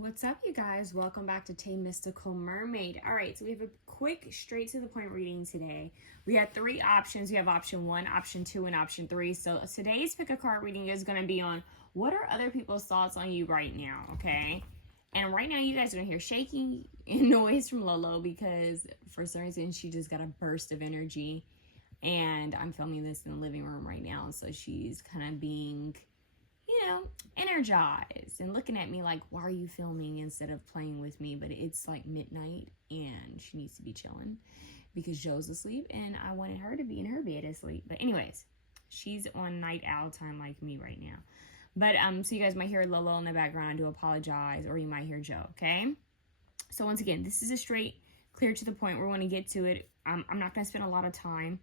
What's up, you guys? Welcome back to Mystical Mermaid. All right, so we have a quick, straight to the point reading today. We have three options. We have option 1, option 2, and option 3. So today's pick a card reading is going to be on what are other people's thoughts on you right now, okay? And right now, you guys are going to hear shaking noise from Lolo because for some reason, she just got a burst of energy. And I'm filming this in the living room right now, so she's kind of being, energized and looking at me like, why are you filming instead of playing with me? But it's like midnight and she needs to be chilling because Joe's asleep and I wanted her to be in her bed asleep. But anyways, she's on night owl time like me right now. But so you guys might hear Lolo in the background. I do apologize, or you might hear Joe, okay? So once again, this is a straight, clear to the point. We're going to get to it. I'm not going to spend a lot of time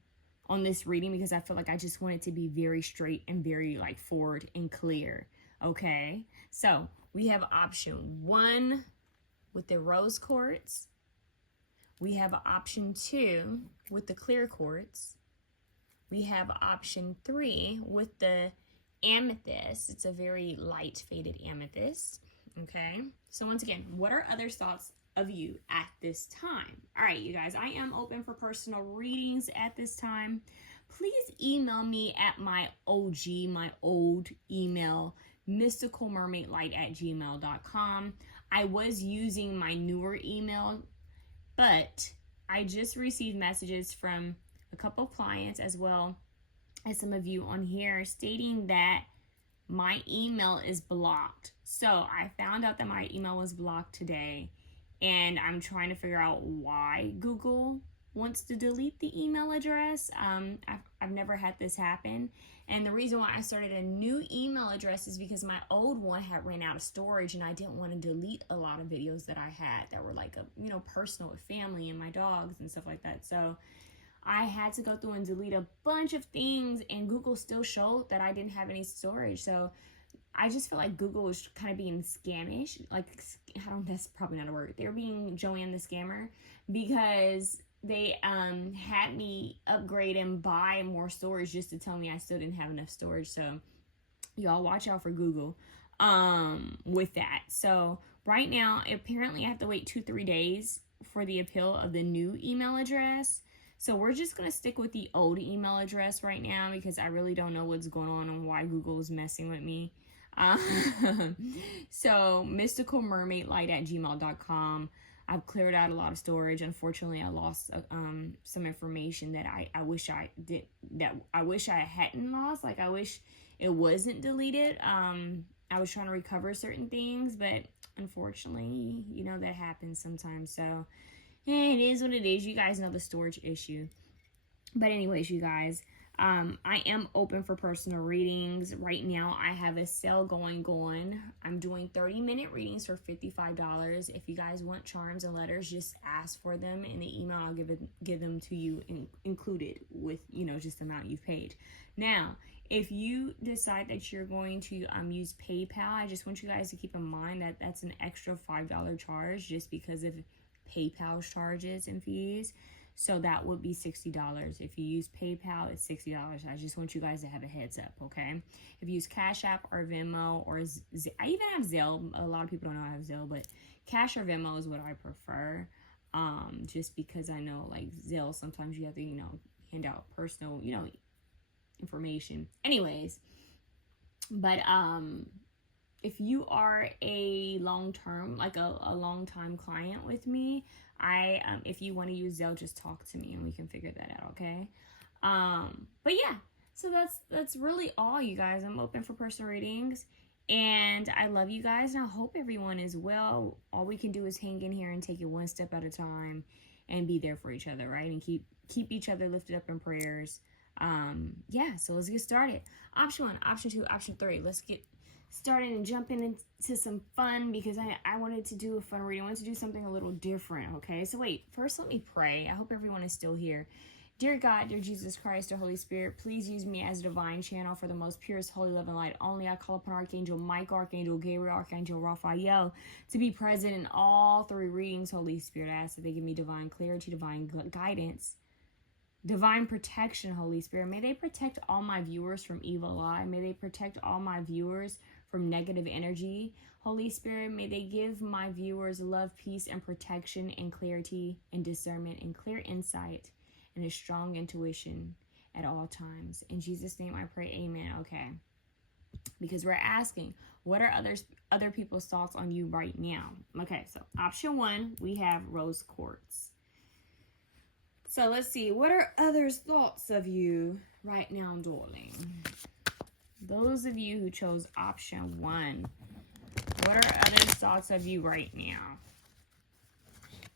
on this reading because I feel like I just want it to be very straight and very like forward and clear. Okay, so we have option 1 with the rose quartz. We have option 2 with the clear quartz. We have option 3 with the amethyst. It's a very light faded amethyst. Okay, so once again, what are other thoughts of you at this time? All right, you guys, I am open for personal readings at this time. Please email me at my old email, MysticalMermaidLight@gmail.com. I was using my newer email, but I just received messages from a couple of clients as well as some of you on here stating that my email is blocked. So I found out that my email was blocked today, and I'm trying to figure out why Google wants to delete the email address. I've never had this happen. And the reason why I started a new email address is because my old one had ran out of storage and I didn't want to delete a lot of videos that I had that were like, personal with family and my dogs and stuff like that. So I had to go through and delete a bunch of things, and Google still showed that I didn't have any storage. So I just feel like Google was kind of being scamish. That's probably not a word. They're being Joanne the scammer because they had me upgrade and buy more storage just to tell me I still didn't have enough storage. So y'all watch out for Google with that. So right now, apparently I have to wait 2-3 days for the appeal of the new email address. So we're just going to stick with the old email address right now because I really don't know what's going on and why Google is messing with me. So MysticalMermaidLight@gmail.com. I've cleared out a lot of storage. Unfortunately, I lost some information that I wish I hadn't lost. Like, I wish it wasn't deleted. I was trying to recover certain things, but unfortunately, that happens sometimes. So it is what it is. You guys know the storage issue. But anyways, you guys, I am open for personal readings. Right now, I have a sale going on. I'm doing 30-minute readings for $55. If you guys want charms and letters, just ask for them in the email. I'll give them to you included with, just the amount you've paid. Now, if you decide that you're going to use PayPal, I just want you guys to keep in mind that that's an extra $5 charge just because of PayPal's charges and fees. So that would be $60. If you use PayPal, it's $60. I just want you guys to have a heads up, okay? If you use Cash App or Venmo or I even have Zelle. A lot of people don't know I have Zelle, but Cash or Venmo is what I prefer. Just because I know like Zelle, sometimes you have to, hand out personal, information. Anyways, but if you are a long-term, like a long-time client with me, if you want to use Zelle, just talk to me and we can figure that out, okay? But yeah, so that's really all, you guys. I'm open for personal readings, and I love you guys, and I hope everyone is well. All we can do is hang in here and take it one step at a time and be there for each other, right? And keep each other lifted up in prayers. Yeah, so let's get started. Option 1, option 2, option 3. Let's get started and jumping into some fun because I wanted to do a fun reading. I wanted to do something a little different, okay? So wait, first let me pray. I hope everyone is still here. Dear God, dear Jesus Christ, dear Holy Spirit, please use me as a divine channel for the most purest, holy, love, and light. Only I call upon Archangel Michael, Archangel Gabriel, Archangel Raphael to be present in all 3 readings. Holy Spirit, I ask that they give me divine clarity, divine guidance, divine protection. Holy Spirit, may they protect all my viewers from evil eye. May they protect all my viewers from negative energy. Holy Spirit, may they give my viewers love, peace, and protection, and clarity, and discernment, and clear insight, and a strong intuition at all times. In Jesus' name I pray, amen. Okay. Because we're asking, what are other people's thoughts on you right now? Okay, so option 1, we have rose quartz. So let's see, what are others' thoughts of you right now, darling? Those of you who chose option 1, what are others' thoughts of you right now?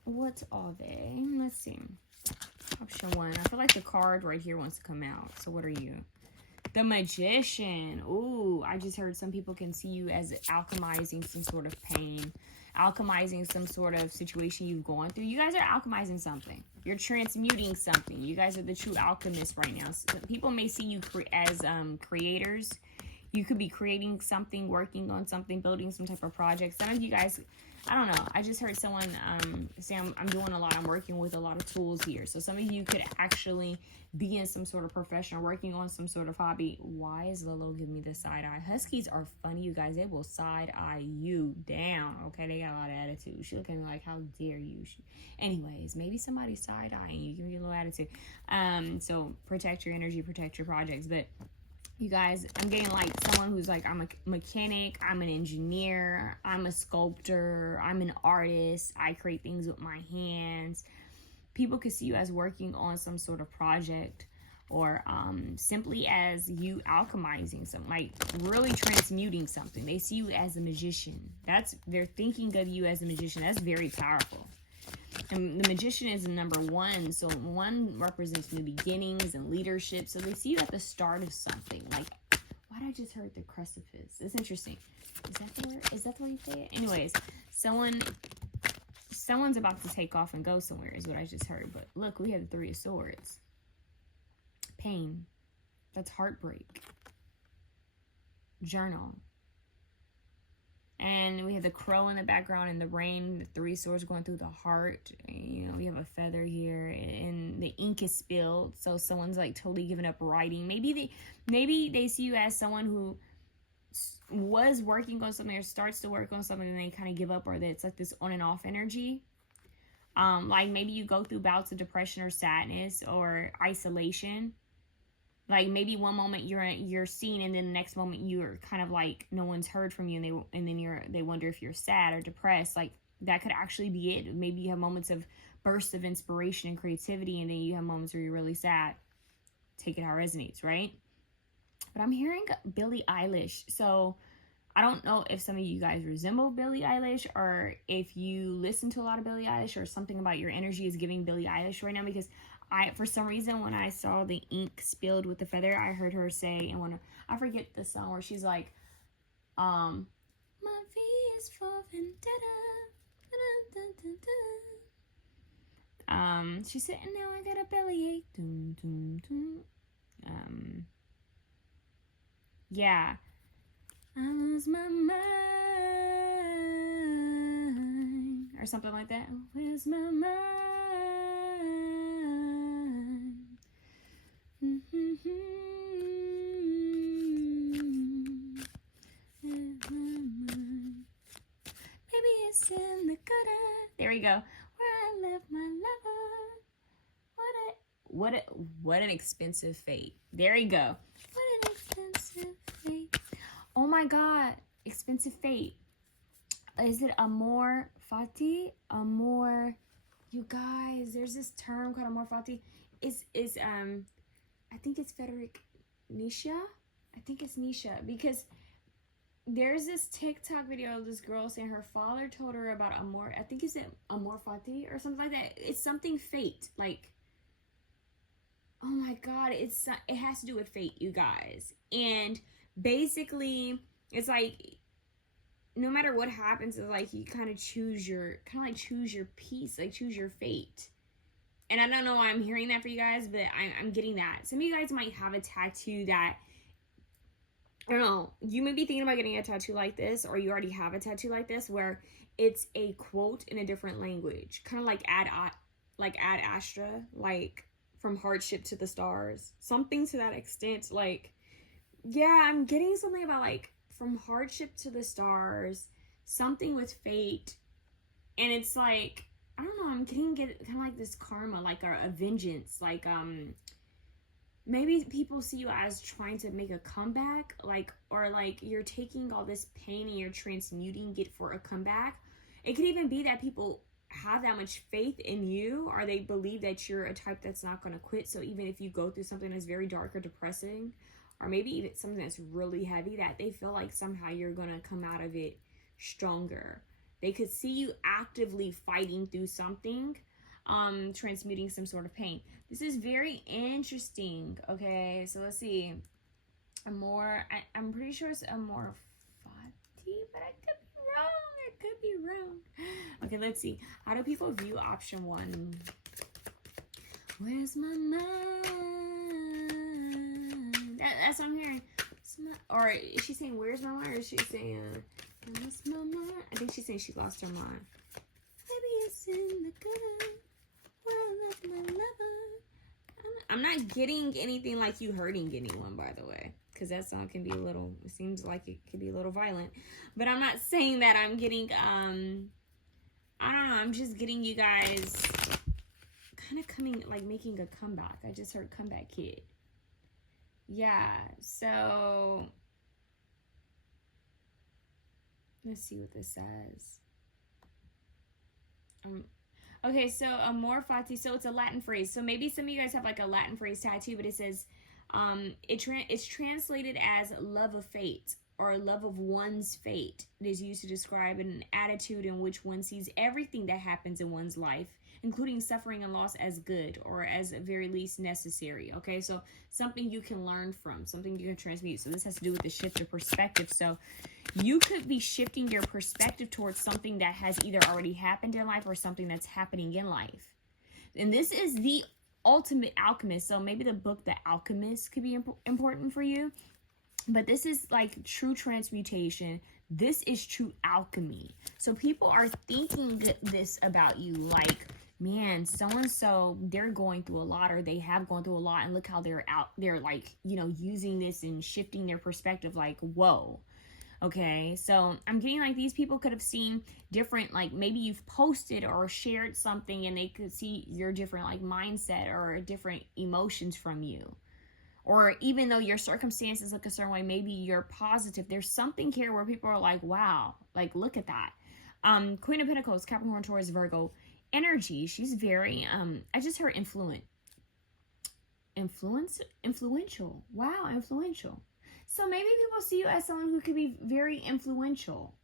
What are they? Let's see. Option 1. I feel like the card right here wants to come out. So what are you? The Magician. Ooh, I just heard some people can see you as alchemizing some sort of pain, alchemizing some sort of situation you've gone through. You guys are alchemizing something. You're transmuting something. You guys are the true alchemists right now. So people may see you as creators. You could be creating something, working on something, building some type of project. Some of you guys, I don't know. I just heard someone say I'm doing a lot. I'm working with a lot of tools here. So some of you could actually be in some sort of profession or working on some sort of hobby. Why is Lolo giving me the side eye? Huskies are funny, you guys. They will side eye you down. Okay, they got a lot of attitude. She looking like, how dare you? Anyways, maybe somebody's side eyeing you, giving you a little attitude. So protect your energy, protect your projects. But you guys, I'm getting like someone who's like, I'm a mechanic, I'm an engineer, I'm a sculptor, I'm an artist, I create things with my hands. People could see you as working on some sort of project, or simply as you alchemizing something, like really transmuting something. They see you as a magician. They're thinking of you as a magician. That's very powerful. And the Magician is number 1. So 1 represents new beginnings and leadership. So they see you at the start of something. Like, why did I just heard the precipice? It's interesting. Is that the word? Is that the way you say it? Anyways, someone's about to take off and go somewhere is what I just heard. But look, we have the 3 of Swords. Pain. That's heartbreak. Journal. And we have the crow in the background and the rain, the 3 swords going through the heart. You know, we have a feather here and the ink is spilled. So someone's like totally giving up writing. Maybe they see you as someone who was working on something or starts to work on something and they kind of give up, or that it's like this on and off energy. Like maybe you go through bouts of depression or sadness or isolation. Like maybe one moment you're seen, and then the next moment you're kind of like no one's heard from you, and then they wonder if you're sad or depressed. Like that could actually be it. Maybe you have moments of bursts of inspiration and creativity, and then you have moments where you're really sad. Take it how it resonates, right? But I'm hearing Billie Eilish. So I don't know if some of you guys resemble Billie Eilish, or if you listen to a lot of Billie Eilish, or something about your energy is giving Billie Eilish right now, because for some reason, when I saw the ink spilled with the feather, I heard her say, and I forget the song where she's like, my V is for vendetta. She said, and now I got a bellyache. Dum, dum, dum. Yeah. I lose my mind. Or something like that. Where's my mind? Maybe it's in the gutter. There we go. Where I left my lover. What an expensive fate. There you go. What an expensive fate. Oh my God. Expensive fate. Is it amor fati? Amor. You guys, there's this term called amor fati. I think it's Frederick Nietzsche. I think it's Nietzsche, because there's this TikTok video of this girl saying her father told her about amor. I think it's amor fati or something like that. It's something fate. Like, oh my God, it has to do with fate, you guys. And basically, it's like, no matter what happens, it's like you kind of choose your peace, like choose your fate. And I don't know why I'm hearing that for you guys, but I'm getting that. Some of you guys might have a tattoo that, I don't know, you may be thinking about getting a tattoo like this, or you already have a tattoo like this, where it's a quote in a different language. Kind of like Ad Astra, like from hardship to the stars. Something to that extent. Like, yeah, I'm getting something about like from hardship to the stars, something with fate. And it's like, I don't know, I'm getting kind of like this karma, like a vengeance, like maybe people see you as trying to make a comeback, like, or like you're taking all this pain and you're transmuting it for a comeback. It could even be that people have that much faith in you, or they believe that you're a type that's not going to quit. So even if you go through something that's very dark or depressing, or maybe even something that's really heavy, that they feel like somehow you're going to come out of it stronger. They could see you actively fighting through something, transmuting some sort of pain. This is very interesting. Okay, so let's see. I'm pretty sure it's Amor Fati, but I could be wrong. I could be wrong. Okay, let's see. How do people view option 1? Where's my mind? That's what I'm hearing. Or is she saying, where's my mind? Or is she saying, I lost my mind? I think she's saying she lost her mind. Maybe it's in the gutter where I left my lover. I'm not getting anything like you hurting anyone, by the way. Because that song can be a little, it seems like it could be a little violent. But I'm not saying that I'm getting, I don't know, I'm just getting you guys kind of coming, like making a comeback. I just heard comeback kid. Yeah, so let's see what this says. Okay, so amor fati, so it's a Latin phrase. So maybe some of you guys have like a Latin phrase tattoo, but it says, it's translated as love of fate, or love of one's fate. It is used to describe an attitude in which one sees everything that happens in one's life, including suffering and loss, as good, or as at very least necessary. Okay, so something you can learn from, something you can transmute. So this has to do with the shift of perspective. So you could be shifting your perspective towards something that has either already happened in life or something that's happening in life. And this is the ultimate alchemist. So maybe the book The Alchemist could be important for you. But this is like true transmutation. This is true alchemy. So people are thinking this about you, like, man, so-and-so, they're going through a lot, or they have gone through a lot, and look how they're like, you know, using this and shifting their perspective, like, whoa. Okay, so I'm getting like these people could have seen different, like maybe you've posted or shared something and they could see your different like mindset or different emotions from you. Or even though your circumstances look a certain way, maybe you're positive. There's something here where people are like, wow, like look at that. Queen of Pentacles, Capricorn, Taurus, Virgo energy. She's very, I just heard influential. Wow, influential. So maybe people see you as someone who could be very influential.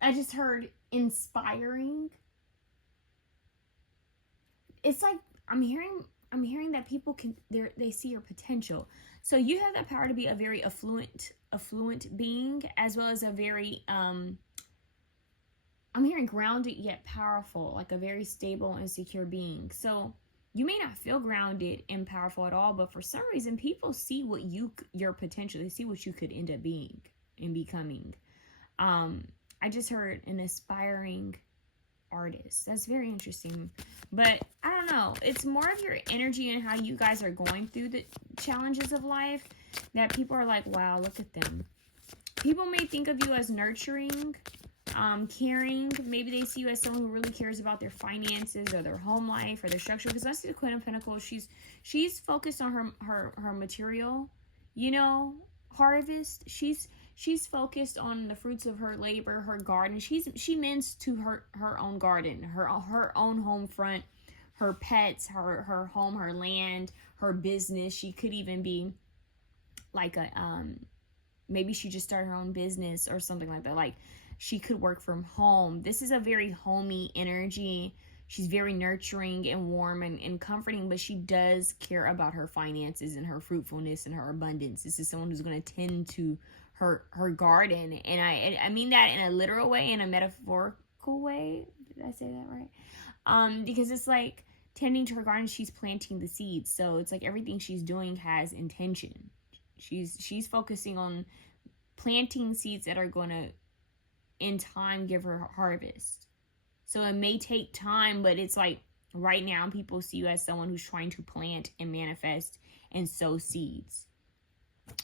I just heard inspiring. It's like I'm hearing that people they see your potential. So you have the power to be a very affluent being, as well as a very I'm hearing grounded yet powerful, like a very stable and secure being. So you may not feel grounded and powerful at all, but for some reason, people see what your potential. They see what you could end up being and becoming. I just heard an aspiring artist. That's very interesting. But I don't know. It's more of your energy and how you guys are going through the challenges of life that people are like, wow, look at them. People may think of you as nurturing, caring. Maybe they see you as someone who really cares about their finances or their home life or their structure. Because I see the Queen of Pentacles. She's focused on her material, you know, harvest. She's focused on the fruits of her labor, her garden. She mends to her own garden, her own home front, her pets, her home, her land, her business. She could even be like a maybe she just started her own business or something like that. Like she could work from home. This is a very homey energy. She's very nurturing and warm and comforting, but she does care about her finances and her fruitfulness and her abundance. This is someone who's going to tend to her garden. And I mean that in a literal way, in a metaphorical way. Did I say that right? Because it's like tending to her garden, she's planting the seeds. So it's like everything she's doing has intention. She's focusing on planting seeds that are going to, in time, give her harvest. So it may take time, but it's like right now people see you as someone who's trying to plant and manifest and sow seeds.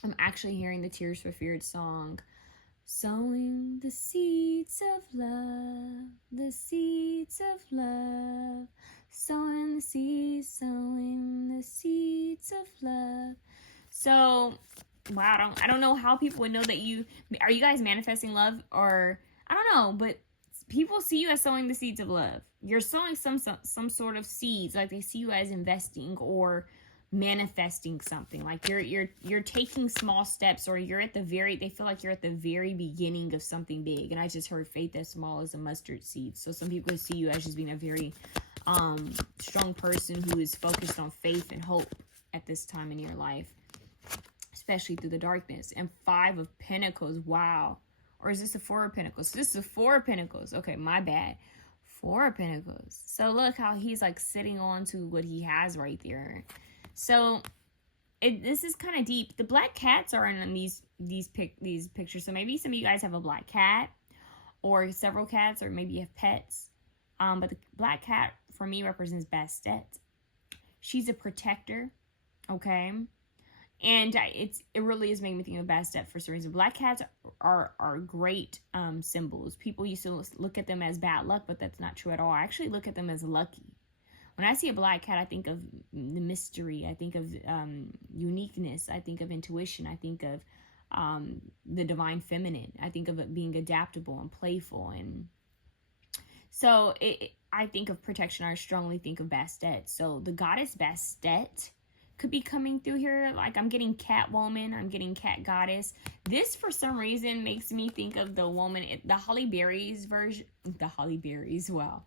I'm actually hearing the Tears for Feared song. Sowing the seeds of love, the seeds of love. Sowing the seeds of love. So, wow, I don't know how people would know that are you guys manifesting love? Or, I don't know, but people see you as sowing the seeds of love. You're sowing some sort of seeds, like they see you as investing or manifesting something. Like you're taking small steps, or they feel like you're at the very beginning of something big. And I just heard faith as small as a mustard seed. So some people see you as just being a very strong person who is focused on faith and hope at this time in your life, especially through the darkness. And 5 of Pentacles, wow. Or is this a 4 of Pentacles? This is a 4 of Pentacles. Okay, my bad. 4 of Pentacles. So look how he's like sitting on to what he has right there. So this is kind of deep. The black cats are in these pictures. So maybe some of you guys have a black cat or several cats, or maybe you have pets. But the black cat for me represents Bastet. She's a protector, okay? And it really is making me think of Bastet for some reason. Black cats are great symbols. People used to look at them as bad luck, but that's not true at all. I actually look at them as lucky. When I see a black cat, I think of the mystery. I think of uniqueness. I think of intuition. I think of the divine feminine. I think of it being adaptable and playful. And so I think of protection. I strongly think of Bastet. So the goddess Bastet could be coming through here. Like I'm getting Catwoman. I'm getting Cat Goddess. This, for some reason, makes me think of the woman, the Halle Berry's version. The Halle Berry's, wow.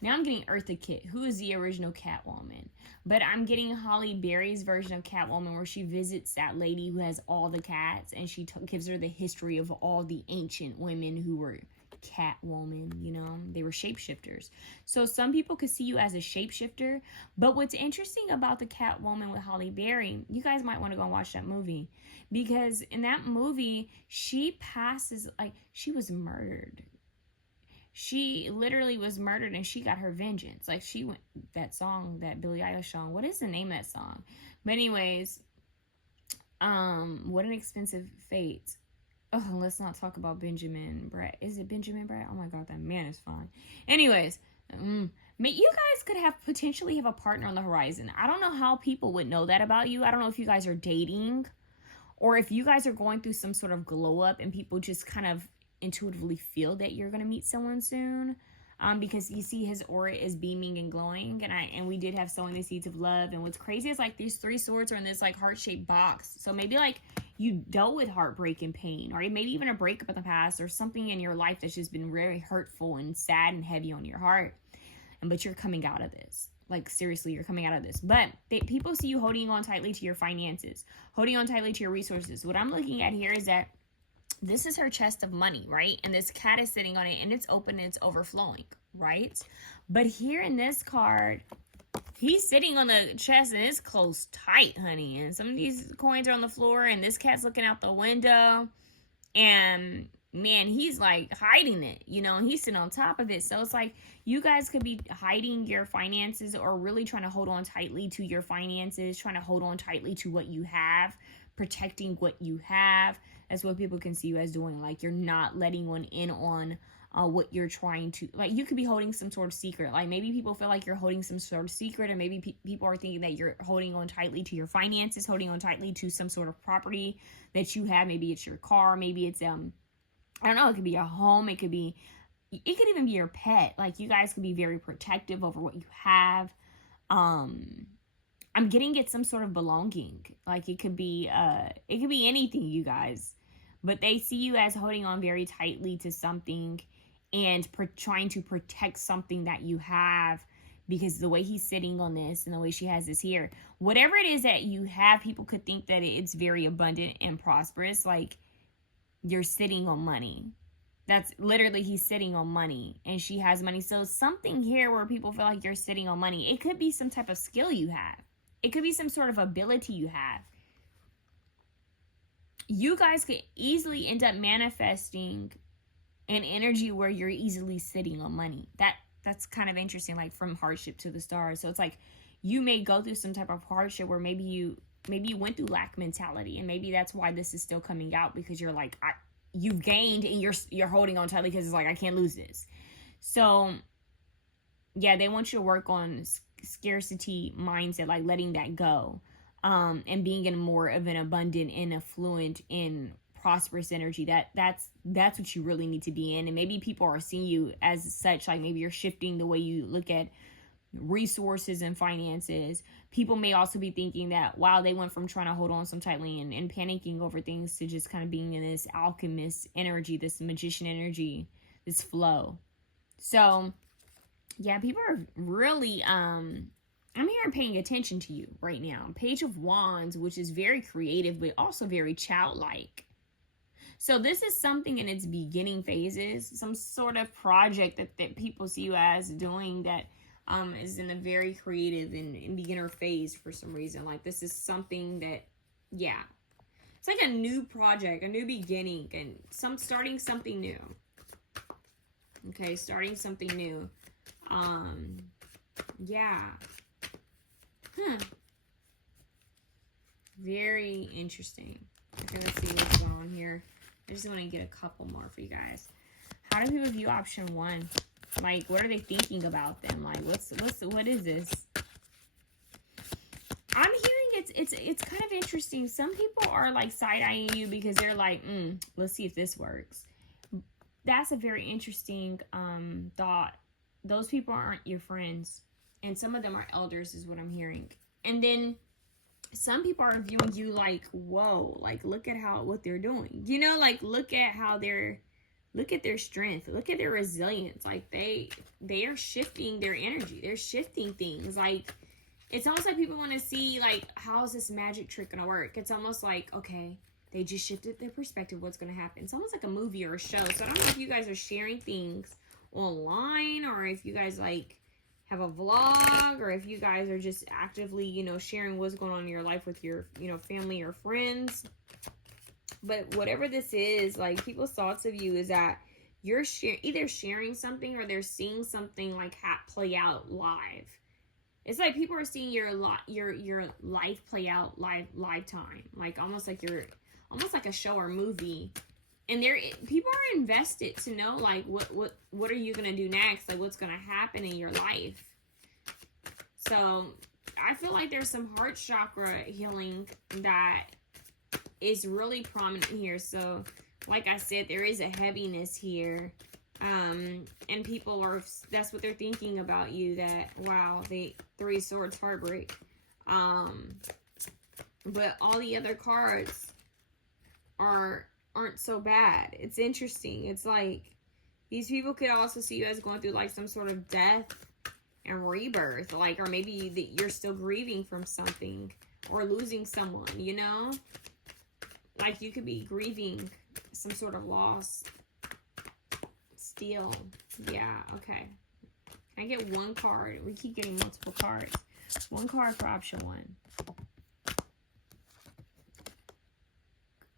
Now I'm getting Eartha Kitt, who is the original Catwoman. But I'm getting Halle Berry's version of Catwoman, where she visits that lady who has all the cats, and she gives her the history of all the ancient women who were Catwoman, you know, they were shapeshifters. So some people could see you as a shapeshifter. But what's interesting about the Catwoman with Halle Berry, you guys might want to go and watch that movie, because in that movie, she passes, like, she was murdered. She literally was murdered, and she got her vengeance. Like, she went, that song, that Billie Eilish song, what is the name of that song? But anyways, What an Expensive Fate. Oh, let's not talk about Benjamin Bratt. Is it Benjamin Bratt? Oh my God, that man is fine. Anyways, you guys could potentially have a partner on the horizon. I don't know how people would know that about you. I don't know if you guys are dating, or if you guys are going through some sort of glow up and people just kind of intuitively feel that you're going to meet someone soon. Because you see his aura is beaming and glowing, and we did have sowing the seeds of love. And what's crazy is like these 3 swords are in this like heart-shaped box. So maybe like you dealt with heartbreak and pain, or maybe even a breakup in the past, or something in your life that's just been very hurtful and sad and heavy on your heart. But you're coming out of this. Like, seriously, you're coming out of this. But people see you holding on tightly to your finances, holding on tightly to your resources. What I'm looking at here is that this is her chest of money, right? And this cat is sitting on it, and it's open and it's overflowing, right? But here in this card, he's sitting on the chest and it's closed tight, honey. And some of these coins are on the floor, and this cat's looking out the window. And man, he's like hiding it, you know, and he's sitting on top of it. So it's like you guys could be hiding your finances, or really trying to hold on tightly to your finances, trying to hold on tightly to what you have, protecting what you have. That's what people can see you as doing. Like, you're not letting one in on what you're trying to, like, you could be holding some sort of secret. Like, maybe people feel like you're holding some sort of secret, or maybe people are thinking that you're holding on tightly to your finances, holding on tightly to some sort of property that you have. Maybe it's your car, maybe it's I don't know, it could be your home, it could even be your pet. Like, you guys could be very protective over what you have. I'm getting it some sort of belonging. Like, it could be anything, you guys. But they see you as holding on very tightly to something, and trying to protect something that you have, because the way he's sitting on this and the way she has this here, whatever it is that you have, people could think that it's very abundant and prosperous. Like, you're sitting on money. That's literally, he's sitting on money, and she has money. So something here where people feel like you're sitting on money. It could be some type of skill you have. It could be some sort of ability you have. You guys could easily end up manifesting an energy where you're easily sitting on money. That's kind of interesting, like from hardship to the stars. So it's like you may go through some type of hardship where maybe you went through lack mentality, and maybe that's why this is still coming out, because you're like, you've gained and you're holding on tightly because it's like, I can't lose this. So yeah, they want you to work on scarcity mindset, like letting that go, and being in more of an abundant and affluent and prosperous energy. That's what you really need to be in. And maybe people are seeing you as such, like maybe you're shifting the way you look at resources and finances. People may also be thinking that, wow, they went from trying to hold on so tightly and panicking over things to just kind of being in this alchemist energy, this magician energy, this flow. So yeah, people are really I'm here paying attention to you right now. Page of Wands, which is very creative but also very childlike. So this is something in its beginning phases, some sort of project that people see you as doing that is in a very creative and beginner phase for some reason. Like this is something that, yeah, it's like a new project, a new beginning, and starting something new. Okay, starting something new. Yeah. Very interesting. Okay, let's see what's going on here. I just want to get a couple more for you guys. How do people view option 1? Like, what are they thinking about them? Like, what is this? I'm hearing it's kind of interesting. Some people are like side-eyeing you because they're like, let's see if this works. That's a very interesting thought. Those people aren't your friends, and some of them are elders, is what I'm hearing. And then some people are viewing you like, whoa, like look at what they're doing. You know, like look at their strength, look at their resilience. Like they are shifting their energy. They're shifting things. Like it's almost like people want to see like, how's this magic trick gonna work? It's almost like, okay, they just shifted their perspective. What's gonna happen? It's almost like a movie or a show. So I don't know if you guys are sharing things online, or if you guys like have a vlog, or if you guys are just actively, you know, sharing what's going on in your life with your, you know, family or friends. But whatever this is, like people's thoughts of you is that you're either sharing something or they're seeing something like play out live. It's like people are seeing your life play out live time, like almost like a show or movie. And people are invested to know like what are you gonna do next, like what's gonna happen in your life. So I feel like there's some heart chakra healing that is really prominent here. So like I said, there is a heaviness here, and people that's what they're thinking about you, that wow, the 3 of Swords, heartbreak, but all the other cards aren't so bad. It's interesting. It's like these people could also see you as going through like some sort of death and rebirth, like, or maybe that you're still grieving from something or losing someone, you know, like you could be grieving some sort of loss still. Yeah, okay, can I get one card? We keep getting multiple cards. One card for option 1.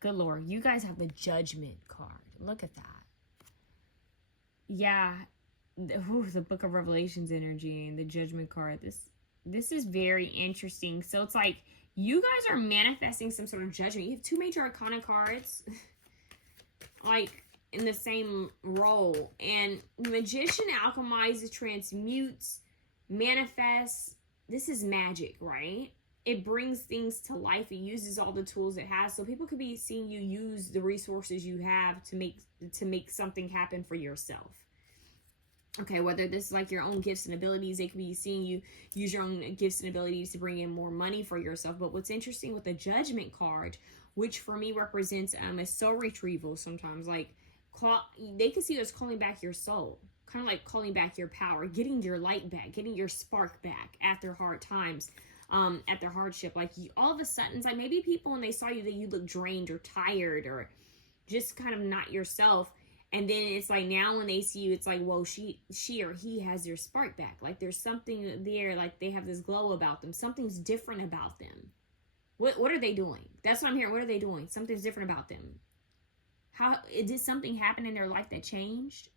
Good Lord, you guys have the Judgment card. Look at that. Yeah, the Book of Revelations energy and the Judgment card. This is very interesting. So it's like you guys are manifesting some sort of judgment. You have 2 major arcana cards, like in the same role. And Magician alchemizes, transmutes, manifests. This is magic, right? It brings things to life. It uses all the tools it has. So people could be seeing you use the resources you have to make something happen for yourself. Okay, whether this is like your own gifts and abilities, they could be seeing you use your own gifts and abilities to bring in more money for yourself. But what's interesting with the Judgment card, which for me represents a soul retrieval sometimes, like they can see you as calling back your soul, kind of like calling back your power, getting your light back, getting your spark back after hard times. At their hardship, like all of a sudden, like maybe people when they saw you that you look drained or tired or just kind of not yourself, and then it's like now when they see you, it's like, whoa, she or he has their spark back. Like there's something there, like they have this glow about them. Something's different about them. What are they doing? That's what I'm hearing. What are they doing? Something's different about them. How did something happen in their life that changed?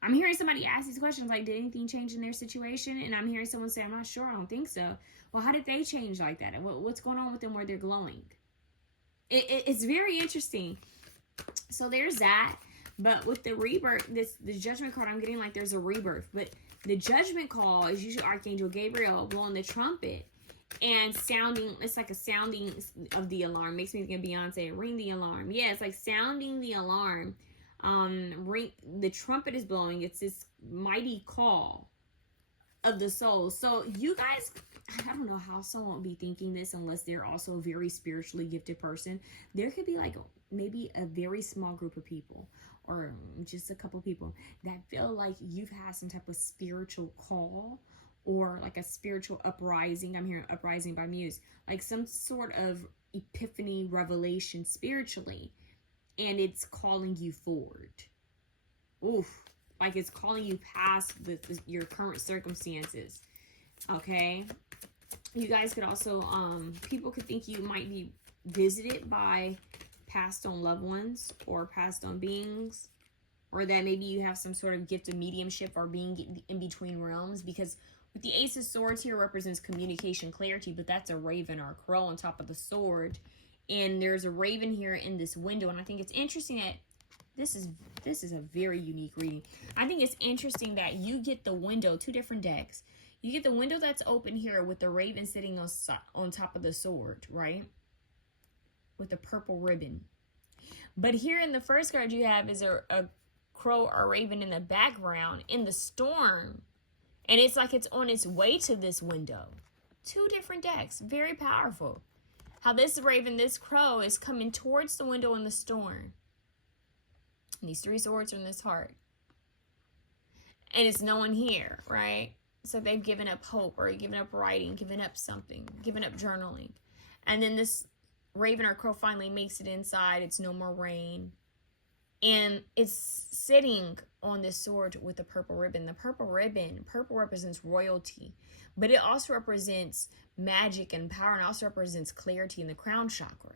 I'm hearing somebody ask these questions like, did anything change in their situation? And I'm hearing someone say, I'm not sure, I don't think so. Well, how did they change like that? And what's going on with them where they're glowing? It's very interesting. So there's that. But with the rebirth, the judgment card, I'm getting like there's a rebirth. But the judgment call is usually Archangel Gabriel blowing the trumpet and sounding. It's like a sounding of the alarm. Makes me think of Beyonce. Ring the alarm. Yeah, it's like sounding the alarm. Ring. The trumpet is blowing. It's this mighty call of the soul. So you guys, I don't know how someone would be thinking this unless they're also a very spiritually gifted person. There could be like maybe a very small group of people, or just a couple people that feel like you've had some type of spiritual call, or like a spiritual uprising. I'm hearing uprising by Muse, like some sort of epiphany, revelation spiritually, and it's calling you forward. Oof, like it's calling you past your current circumstances. Okay, you guys could also people could think you might be visited by passed on loved ones or passed on beings, or that maybe you have some sort of gift of mediumship or being in between realms, because with the Ace of Swords here represents communication, clarity, but that's a raven or a crow on top of the sword, and there's a raven here in this window. And I think it's interesting that this is a very unique reading. I think it's interesting that you get the window, two different decks. You get the window that's open here with the raven sitting on top of the sword, right? With a purple ribbon. But here in the first card you have is a crow or raven in the background in the storm. And it's like it's on its way to this window. Two different decks. Very powerful. How this raven, this crow, is coming towards the window in the storm. And these three swords are in this heart. And it's no one here, right? So they've given up hope, or given up writing, given up something, given up journaling. And then this raven or crow finally makes it inside. It's no more rain. And it's sitting on this sword with the purple ribbon. The purple ribbon, purple represents royalty. But it also represents magic and power, and also represents clarity in the crown chakra.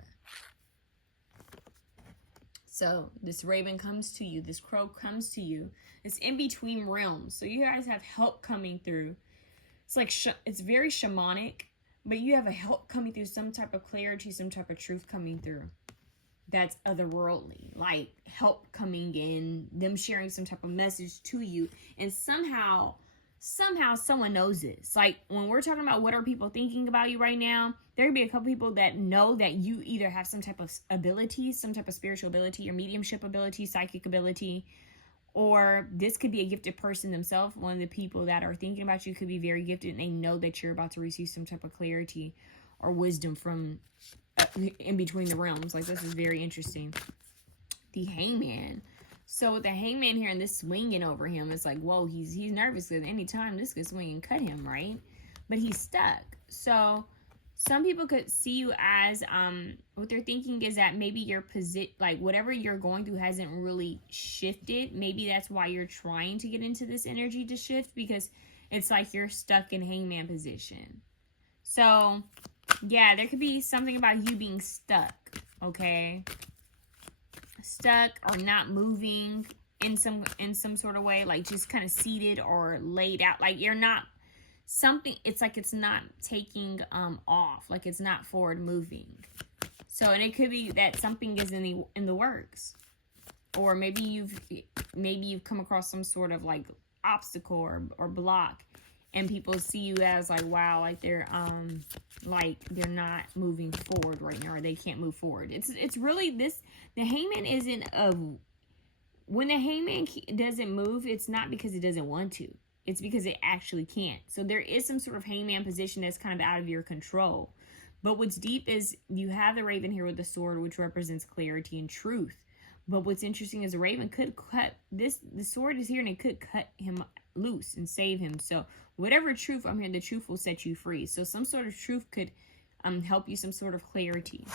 So this raven comes to you. This crow comes to you. It's in between realms. So you guys have help coming through. It's like, it's very shamanic. But you have a help coming through, some type of clarity, some type of truth coming through. That's otherworldly, like help coming in, them sharing some type of message to you. And somehow someone knows this. Like when we're talking about what are people thinking about you right now, there could be a couple people that know that you either have some type of ability, some type of spiritual ability, or mediumship ability, psychic ability, or this could be a gifted person themselves. One of the people that are thinking about you could be very gifted, and they know that you're about to receive some type of clarity or wisdom from in between the realms. Like, this is very interesting. The Hangman. So with the Hangman here and this swinging over him, it's like, whoa, he's nervous because any time this could swing and cut him, right? But he's stuck. So some people could see you as what they're thinking is that maybe your position, like whatever you're going through, hasn't really shifted. Maybe that's why you're trying to get into this energy to shift, because it's like you're stuck in Hangman position. So yeah, there could be something about you being stuck, okay? Stuck or not moving in some sort of way, like just kind of seated or laid out, like you're not something. It's like it's not taking off, like it's not forward moving. So, and it could be that something is in the works, or maybe you've come across some sort of like obstacle or block, and people see you as like, wow, like they're not moving forward right now, or they can't move forward. It's really this. The Hangman isn't when the Hangman doesn't move, it's not because it doesn't want to. It's because it actually can't. So there is some sort of Hangman position that's kind of out of your control. But what's deep is you have the Raven here with the sword, which represents clarity and truth. But what's interesting is the Raven could cut this. The sword is here, and it could cut him loose and save him. So whatever truth, I'm hearing, the truth will set you free. So some sort of truth could help you, some sort of clarity.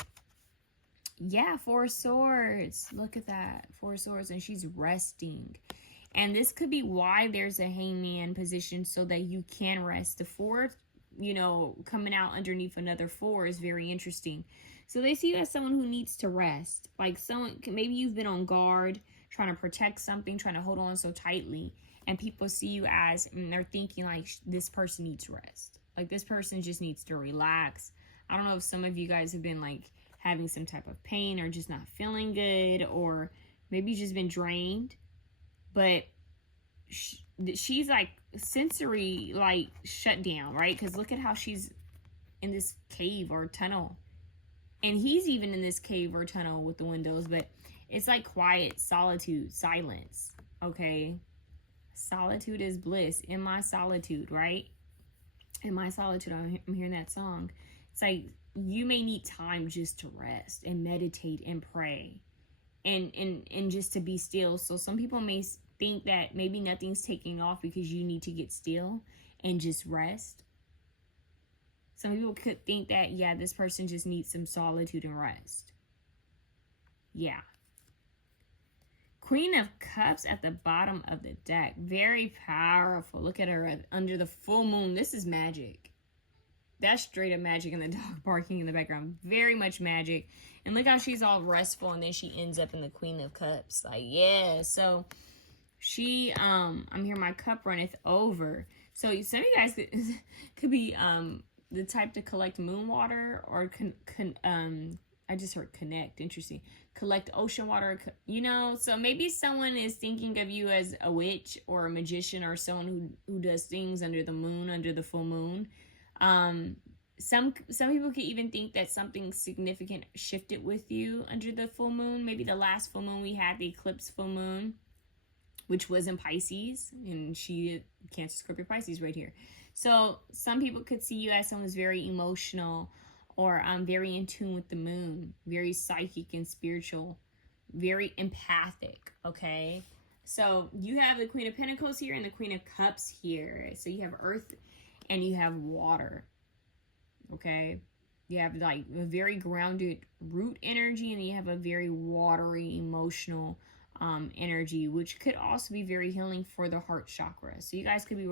Yeah, 4 swords. Look at that. 4 swords, and she's resting. And this could be why there's a Hangman position, so that you can rest. The 4, coming out underneath another 4 is very interesting. So they see you as someone who needs to rest. Like someone, maybe you've been on guard, trying to protect something, trying to hold on so tightly. And people see you as, and they're thinking like, this person needs rest. Like this person just needs to relax. I don't know if some of you guys have been like having some type of pain or just not feeling good, or maybe you've just been drained. But she's like sensory, like shut down, right? Because look at how she's in this cave or tunnel, and he's even in this cave or tunnel with the windows, but it's like quiet, solitude, silence. Okay, solitude is bliss. In my solitude, right? In my solitude, I'm hearing that song. It's like you may need time just to rest and meditate and pray and just to be still. So some people may think that maybe nothing's taking off because you need to get still and just rest. Some people could think that, yeah, this person just needs some solitude and rest. Yeah. Queen of Cups at the bottom of the deck. Very powerful. Look at her under the full moon. This is magic. That's straight up magic, and the dog barking in the background. Very much magic. And look how she's all restful, and then she ends up in the Queen of Cups. Like, yeah. So she, I'm hearing my cup runneth over. So some of you guys could be the type to collect moon water, or I just heard connect. Interesting. Collect ocean water, you know. So maybe someone is thinking of you as a witch or a magician, or someone who does things under the moon, under the full moon. Some people could even think that something significant shifted with you under the full moon. Maybe the last full moon we had, the eclipse full moon, which was in Pisces, and she Cancer, Scorpio, Pisces right here. So some people could see you as someone who's very emotional, or very in tune with the moon, very psychic and spiritual, very empathic. Okay, so you have the Queen of Pentacles here and the Queen of Cups here. So you have earth and you have water. Okay, you have like a very grounded root energy, and you have a very watery emotional energy, which could also be very healing for the heart chakra. So you guys could be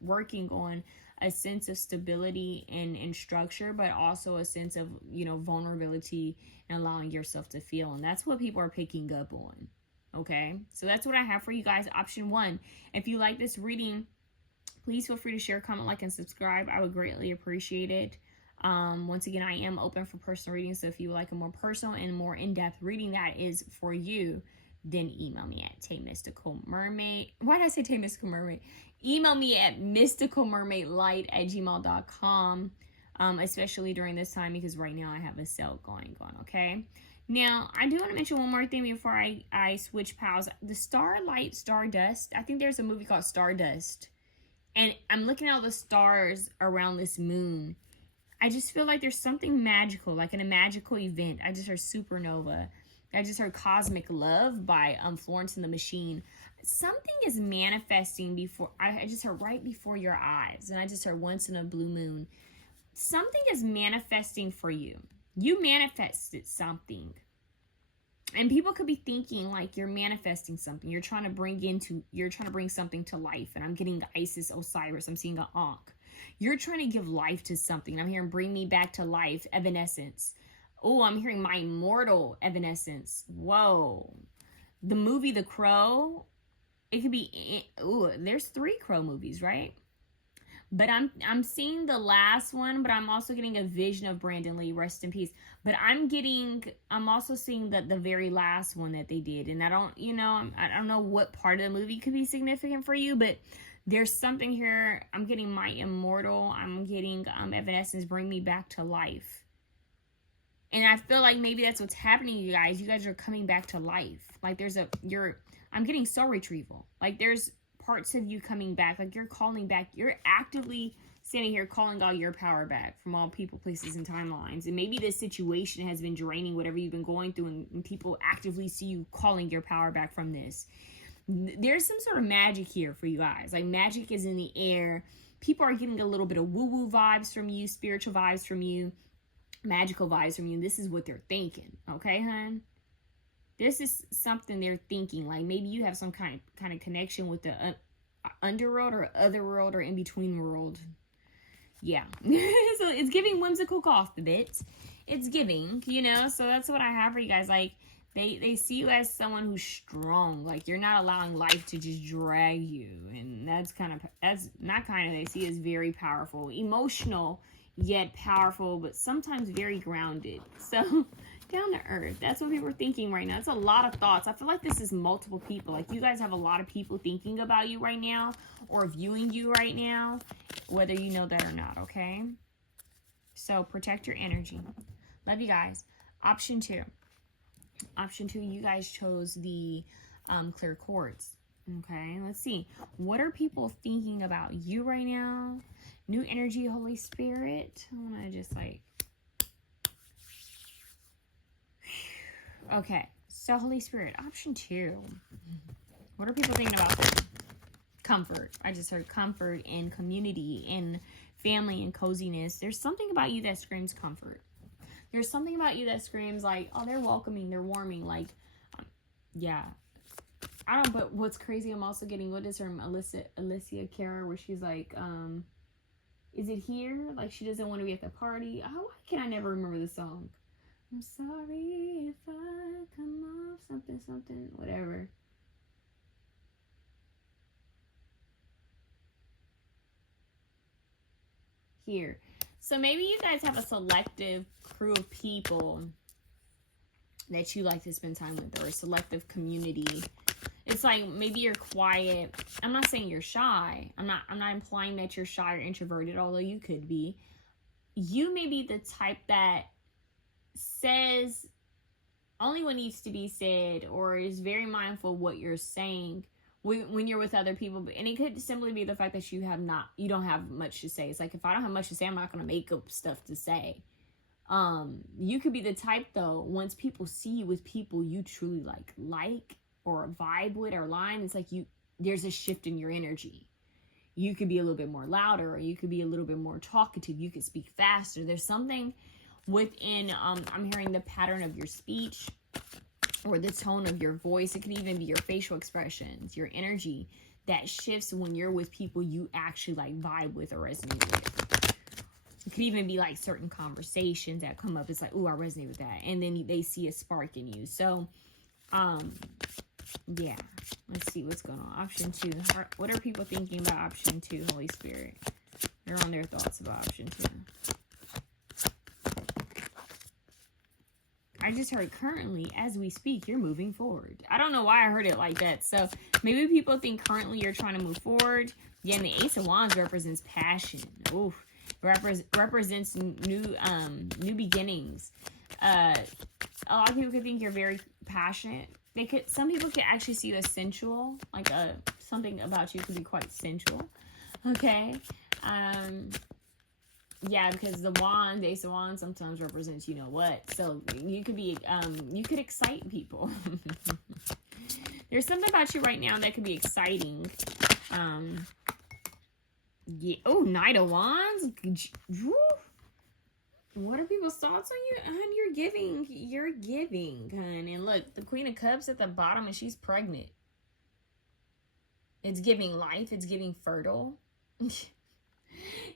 working on a sense of stability and structure, but also a sense of, you know, vulnerability and allowing yourself to feel. And that's what people are picking up on. Okay, so that's what I have for you guys. Option 1. If you like this reading, please feel free to share, comment, like, and subscribe. I would greatly appreciate it. Once again, I am open for personal readings, so if you would like a more personal and more in-depth reading that is for you, then email me at 𝘧MysticalMermaid. Why did I say 𝘧MysticalMermaid? Email me at MysticalMermaidLight@gmail.com, especially during this time, because right now I have a sale going on, okay? Now, I do want to mention one more thing before I switch pals. The Starlight, Stardust, I think there's a movie called Stardust, and I'm looking at all the stars around this moon. I just feel like there's something magical, like in a magical event. I just heard supernova. I just heard Cosmic Love by Florence and the Machine. Something is manifesting before, I just heard right before your eyes. And I just heard once in a blue moon. Something is manifesting for you. You manifested something. And people could be thinking like you're manifesting something. You're trying to bring something to life. And I'm getting Isis, Osiris. I'm seeing an Ankh. You're trying to give life to something. I'm hearing bring me back to life, evanescence. Oh, I'm hearing my immortal evanescence. Whoa. The movie The Crow, it could be, ooh, there's 3 Crow movies, right? But I'm seeing the last one, but I'm also getting a vision of Brandon Lee, rest in peace. But I'm also seeing the very last one that they did. And I don't know what part of the movie could be significant for you, but there's something here. I'm getting my immortal. I'm getting evanescence, bring me back to life. And I feel like maybe that's what's happening to you guys. You guys are coming back to life. Like I'm getting soul retrieval. Like there's parts of you coming back. Like you're calling back. You're actively standing here calling all your power back from all people, places, and timelines. And maybe this situation has been draining whatever you've been going through, and people actively see you calling your power back from this. There's some sort of magic here for you guys. Like magic is in the air. People are getting a little bit of woo-woo vibes from you, spiritual vibes from you, magical vibes from you. This is what they're thinking, okay, hon? This is something they're thinking. Like maybe you have some kind of connection with the underworld or other world or in between world. Yeah. So it's giving whimsical cough a bit. It's giving, you know. So that's what I have for you guys. Like they see you as someone who's strong. Like you're not allowing life to just drag you, and they see you as very powerful, emotional yet powerful, but sometimes very grounded. So Down to earth. That's what people are thinking right now. It's a lot of thoughts. I feel like this is multiple people. Like, you guys have a lot of people thinking about you right now or viewing you right now, whether you know that or not, okay? So protect your energy. Love you guys. Option 2. Option 2, you guys chose the clear quartz. Okay, let's see. What are people thinking about you right now? New energy, Holy Spirit. I want to just like... Okay, so Holy Spirit, option 2. What are people thinking about them? Comfort. I just heard comfort and community and family and coziness. There's something about you that screams comfort. There's something about you that screams like, oh, they're welcoming, they're warming. Like, yeah. I don't, but what's crazy, I'm also getting, what is her, Alicia Cara, where she's like, is it here? Like, she doesn't want to be at the party. Oh, why can I never remember the song? I'm sorry if I come off something, something, whatever. Here. So maybe you guys have a selective crew of people that you like to spend time with, or a selective community. It's like maybe you're quiet. I'm not saying you're shy. I'm not implying that you're shy or introverted, although you could be. You may be the type that says only what needs to be said, or is very mindful of what you're saying when you're with other people. And it could simply be the fact that you don't have much to say. It's like, if I don't have much to say, I'm not going to make up stuff to say. You could be the type, though, once people see you with people you truly like or vibe with or line, it's like there's a shift in your energy. You could be a little bit more louder, or you could be a little bit more talkative. You could speak faster. There's something within, I'm hearing the pattern of your speech or the tone of your voice. It could even be your facial expressions, your energy that shifts when you're with people you actually like vibe with or resonate with. It could even be like certain conversations that come up. It's like, ooh, I resonate with that. And then they see a spark in you. So, yeah, let's see what's going on. Option 2. What are people thinking about option 2, Holy Spirit? They're on their thoughts about option 2. I just heard currently, as we speak, you're moving forward. I don't know why I heard it like that. So maybe people think currently you're trying to move forward. Yeah, and the Ace of Wands represents passion. Ooh, represents new beginnings. A lot of people could think you're very passionate. Some people could actually see you as sensual. Like something about you could be quite sensual. Okay. Yeah, because the Ace of Wands sometimes represents you know what. So you could be, you could excite people. There's something about you right now that could be exciting. Yeah. Oh, Knight of Wands. Woo. What are people's thoughts on you? Hun, you're giving, hun. And look, the Queen of Cups at the bottom, and she's pregnant. It's giving life. It's giving fertile.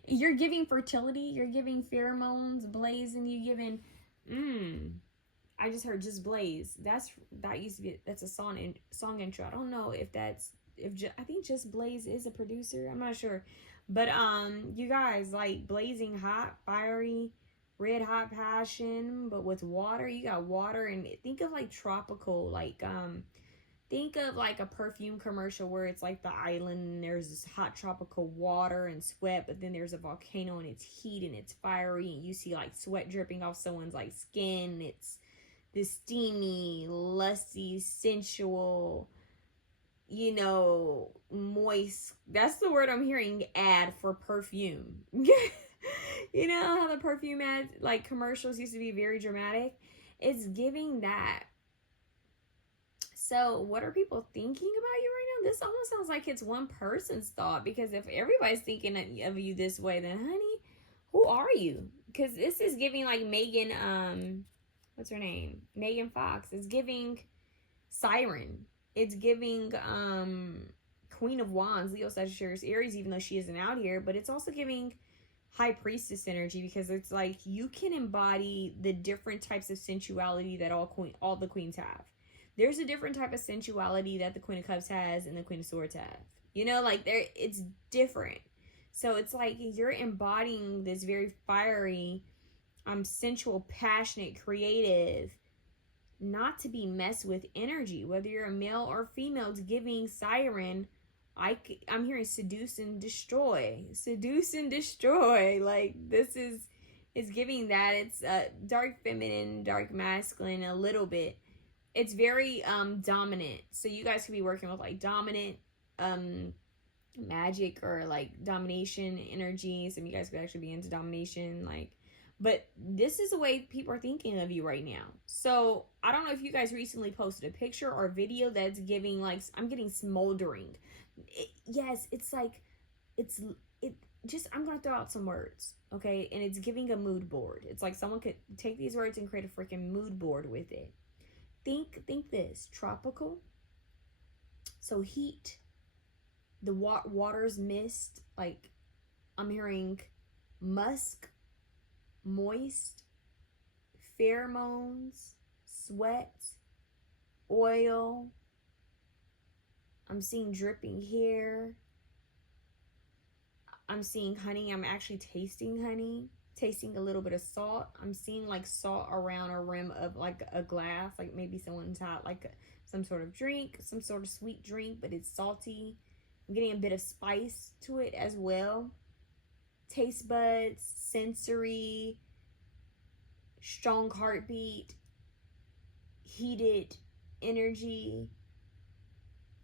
You're giving fertility. You're giving pheromones, blazing. You giving, I just heard just blaze. That used to be, that's a song intro. I don't know if I think Just Blaze is a producer. I'm not sure. But, you guys, like blazing hot, fiery, red hot passion, but with water. You got water, and think of like tropical, like, think of like a perfume commercial where it's like the island and there's this hot tropical water and sweat, but then there's a volcano and it's heat and it's fiery, and you see like sweat dripping off someone's like skin. It's this steamy, lusty, sensual, you know, moist. That's the word I'm hearing, ad for perfume. You know how the perfume ad, like commercials used to be very dramatic? It's giving that. So what are people thinking about you right now? This almost sounds like it's one person's thought, because if everybody's thinking of you this way, then honey, who are you? Because this is giving like Megan, what's her name? Megan Fox. It's giving Siren. It's giving Queen of Wands, Leo, Sagittarius, Aries, even though she isn't out here. But it's also giving High Priestess energy, because it's like you can embody the different types of sensuality that all the queens have. There's a different type of sensuality that the Queen of Cups has and the Queen of Swords have. You know, like it's different. So it's like you're embodying this very fiery, sensual, passionate, creative, not to be messed with energy. Whether you're a male or female, it's giving siren. I'm hearing seduce and destroy. Seduce and destroy. Like, this is giving that. It's dark feminine, dark masculine a little bit. It's very dominant. So you guys could be working with like dominant magic or like domination energy. Some of you guys could actually be into domination, like, but this is the way people are thinking of you right now. So I don't know if you guys recently posted a picture or a video that's giving like, I'm getting smoldering. Yes, it's like, I'm gonna throw out some words, okay? And it's giving a mood board. It's like someone could take these words and create a freaking mood board with it. Think this, tropical, so heat, the water's mist, like I'm hearing musk, moist, pheromones, sweat, oil. I'm seeing dripping hair. I'm seeing honey. I'm actually tasting honey, tasting a little bit of salt. I'm seeing like salt around a rim of like a glass, like maybe someone's had like some sort of drink, some sort of sweet drink, but it's salty. I'm getting a bit of spice to it as well. Taste buds, sensory, strong heartbeat, heated energy.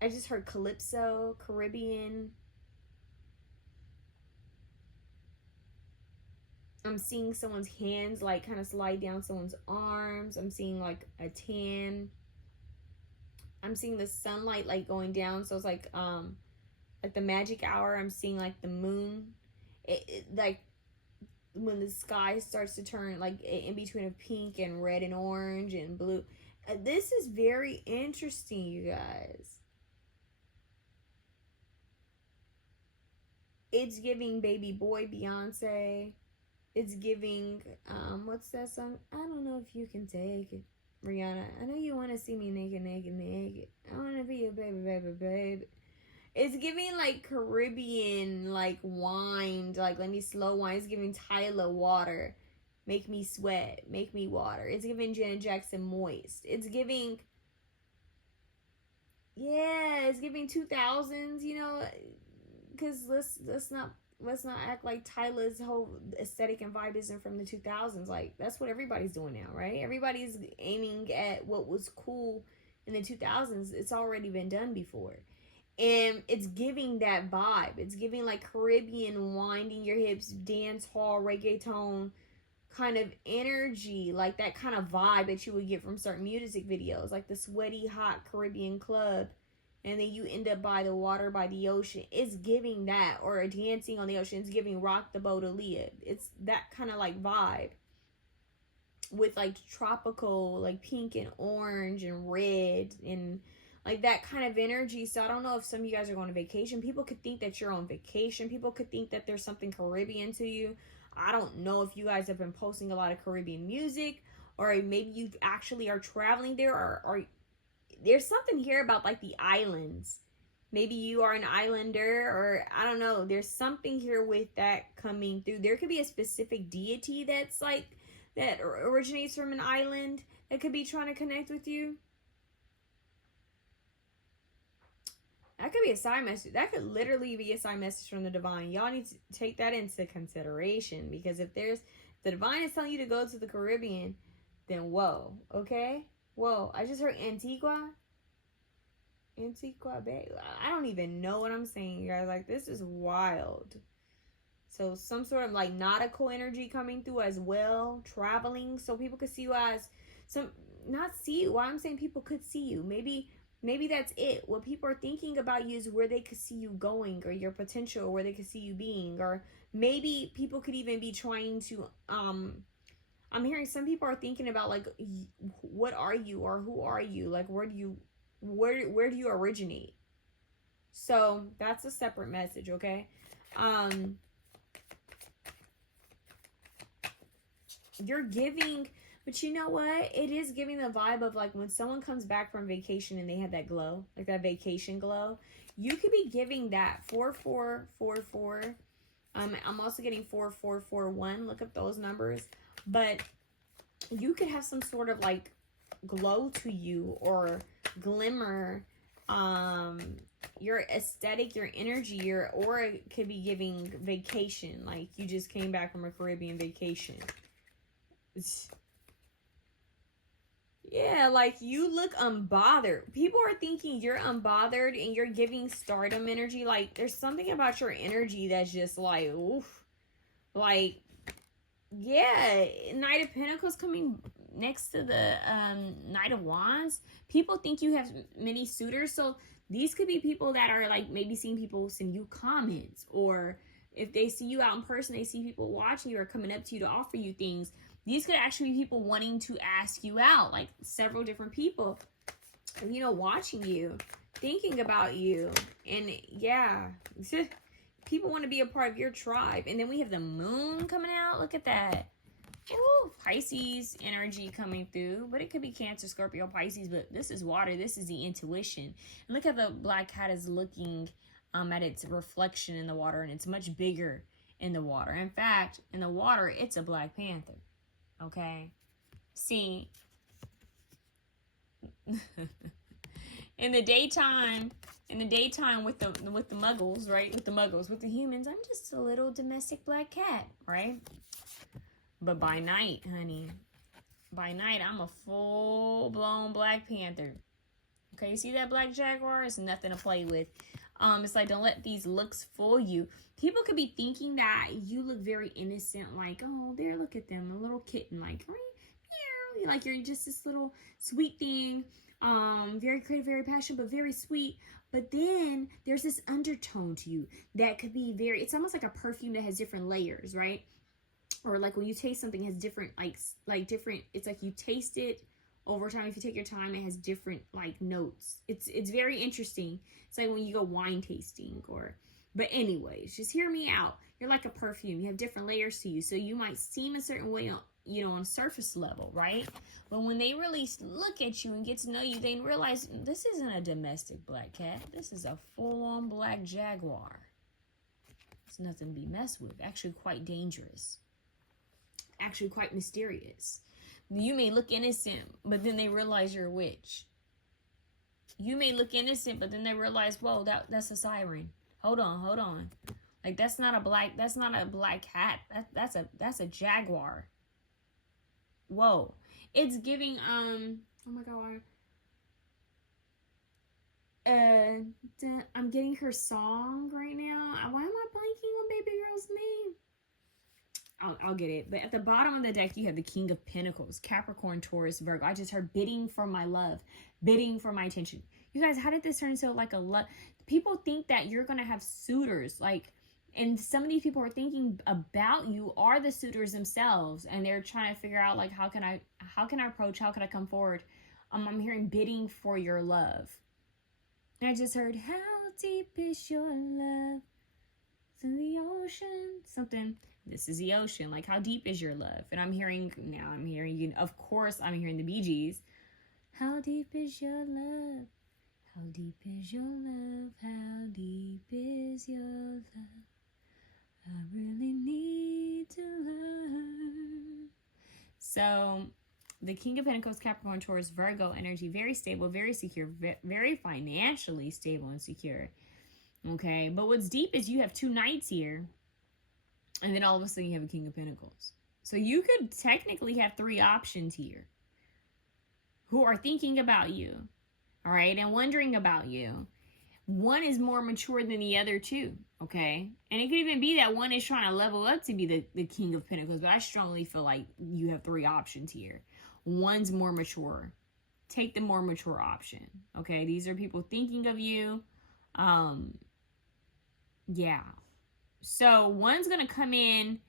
I just heard calypso, Caribbean. I'm seeing someone's hands like kind of slide down someone's arms. I'm seeing like a tan. I'm seeing the sunlight like going down. So it's like the magic hour. I'm seeing like the moon. Like when the sky starts to turn like in between of pink and red and orange and blue. This is very interesting, you guys. It's giving baby boy Beyonce. It's giving, what's that song? I don't know if you can take it. Rihanna, I know you want to see me naked, naked, naked. I want to be your baby, baby, baby. It's giving, like, Caribbean, like, wine. Like, let me slow wine. It's giving Tyler water. Make me sweat. Make me water. It's giving Janet Jackson moist. It's giving, yeah, it's giving 2000s, you know, because let's not act like Tyler's whole aesthetic and vibe isn't from the 2000s. Like, that's what everybody's doing now, right? Everybody's aiming at what was cool in the 2000s. It's already been done before. And it's giving that vibe. It's giving like Caribbean, winding your hips, dance hall, reggaeton kind of energy. Like that kind of vibe that you would get from certain music videos. Like the sweaty, hot Caribbean club. And then you end up by the water, by the ocean. It's giving that. Or dancing on the ocean. It's giving rock the boat, Aaliyah. It's that kind of like vibe. With like tropical, like pink and orange and red. And like that kind of energy. So I don't know if some of you guys are going on vacation. People could think that you're on vacation. People could think that there's something Caribbean to you. I don't know if you guys have been posting a lot of Caribbean music. Or maybe you actually are traveling there. Or there's something here about like the islands. Maybe you are an islander, or I don't know. There's something here with that coming through. There could be a specific deity that's like, that originates from an island that could be trying to connect with you. That could be a sign message. That could literally be a sign message from the divine. Y'all need to take that into consideration, because if the divine is telling you to go to the Caribbean, then whoa, okay? Whoa, I just heard Antigua. Antigua Bay. I don't even know what I'm saying, you guys. Like, this is wild. So some sort of like nautical energy coming through as well. Traveling. So people could see you as not see you. Why I'm saying people could see you. Maybe that's it. What people are thinking about you is where they could see you going, or your potential, or where they could see you being. Or maybe people could even be trying to, I'm hearing some people are thinking about like, what are you, or who are you? Like, where do you originate? So that's a separate message, okay? You're giving, but you know what? It is giving the vibe of like when someone comes back from vacation and they have that glow, like that vacation glow. You could be giving that 4444. I'm also getting 4441. Look up those numbers. But you could have some sort of like glow to you or glimmer. Your aesthetic, your energy, your aura could be giving vacation. Like you just came back from a Caribbean vacation. Yeah, like you look unbothered. People are thinking you're unbothered and you're giving stardom energy. Like there's something about your energy that's just like, oof. Like, yeah, Knight of Pentacles coming next to the Knight of Wands. People think you have many suitors. So these could be people that are like maybe seeing people send you comments, or if they see you out in person, they see people watching you or coming up to you to offer you things. These could actually be people wanting to ask you out, like several different people, you know, watching you, thinking about you. And yeah, people want to be a part of your tribe. And then we have the moon coming out. Look at that. Ooh, Pisces energy coming through, but it could be Cancer, Scorpio, Pisces, but this is water. This is the intuition. And look how the black cat is looking at its reflection in the water, and it's much bigger in the water. In fact, in the water, it's a Black Panther. Okay? See, in the daytime with the muggles, right? With the muggles, with the humans, I'm just a little domestic black cat, right? But by night, honey, by night, I'm a full-blown Black Panther. Okay, you see that black jaguar? It's nothing to play with. It's like, don't let these looks fool you. People could be thinking that you look very innocent, like, oh, there, look at them, a little kitten, like, meow, like you're just this little sweet thing, very creative, very passionate, but very sweet. But then there's this undertone to you that could be very, it's almost like a perfume that has different layers, right? Or like when you taste something, it has different, like different, it's like you taste it over time. If you take your time, it has different like notes. It's very interesting. It's like when you go wine tasting but anyways, just hear me out. You're like a perfume. You have different layers to you. So you might seem a certain way on, you know, on surface level, right? But when they really look at you and get to know you, they realize this isn't a domestic black cat. This is a full-on black jaguar. It's nothing to be messed with. Actually quite dangerous. Actually quite mysterious. You may look innocent, but then they realize you're a witch. You may look innocent, but then they realize, whoa, that's a siren. Hold on. Like that's not a black cat. That's a jaguar. Whoa. It's giving oh my god. I'm getting her song right now. Why am I blanking on baby girl's name? I'll get it. But at the bottom of the deck, you have the King of Pentacles, Capricorn, Taurus, Virgo. I just heard bidding for my love, bidding for my attention. You guys, how did this turn into like a love? People think that you're going to have suitors, like, and some of these people are thinking about you are the suitors themselves, and they're trying to figure out like, how can I approach? How can I come forward? I'm hearing bidding for your love. And I just heard, how deep is your love? It's in the ocean. Something. This is the ocean. Like, how deep is your love? And I'm hearing, of course, I'm hearing the Bee Gees. How deep is your love? How deep is your love? How deep is your love? I really need to learn. So, the King of Pentacles, Capricorn, Taurus, Virgo energy, very stable, very secure, very financially stable and secure. Okay, but what's deep is you have two knights here. And then all of a sudden you have a King of Pentacles. So you could technically have three options here who are thinking about you, all right, and wondering about you. One is more mature than the other two, okay? And it could even be that one is trying to level up to be the King of Pentacles, but I strongly feel like you have three options here. One's more mature. Take the more mature option, okay? These are people thinking of you. Yeah. So one's going to come in.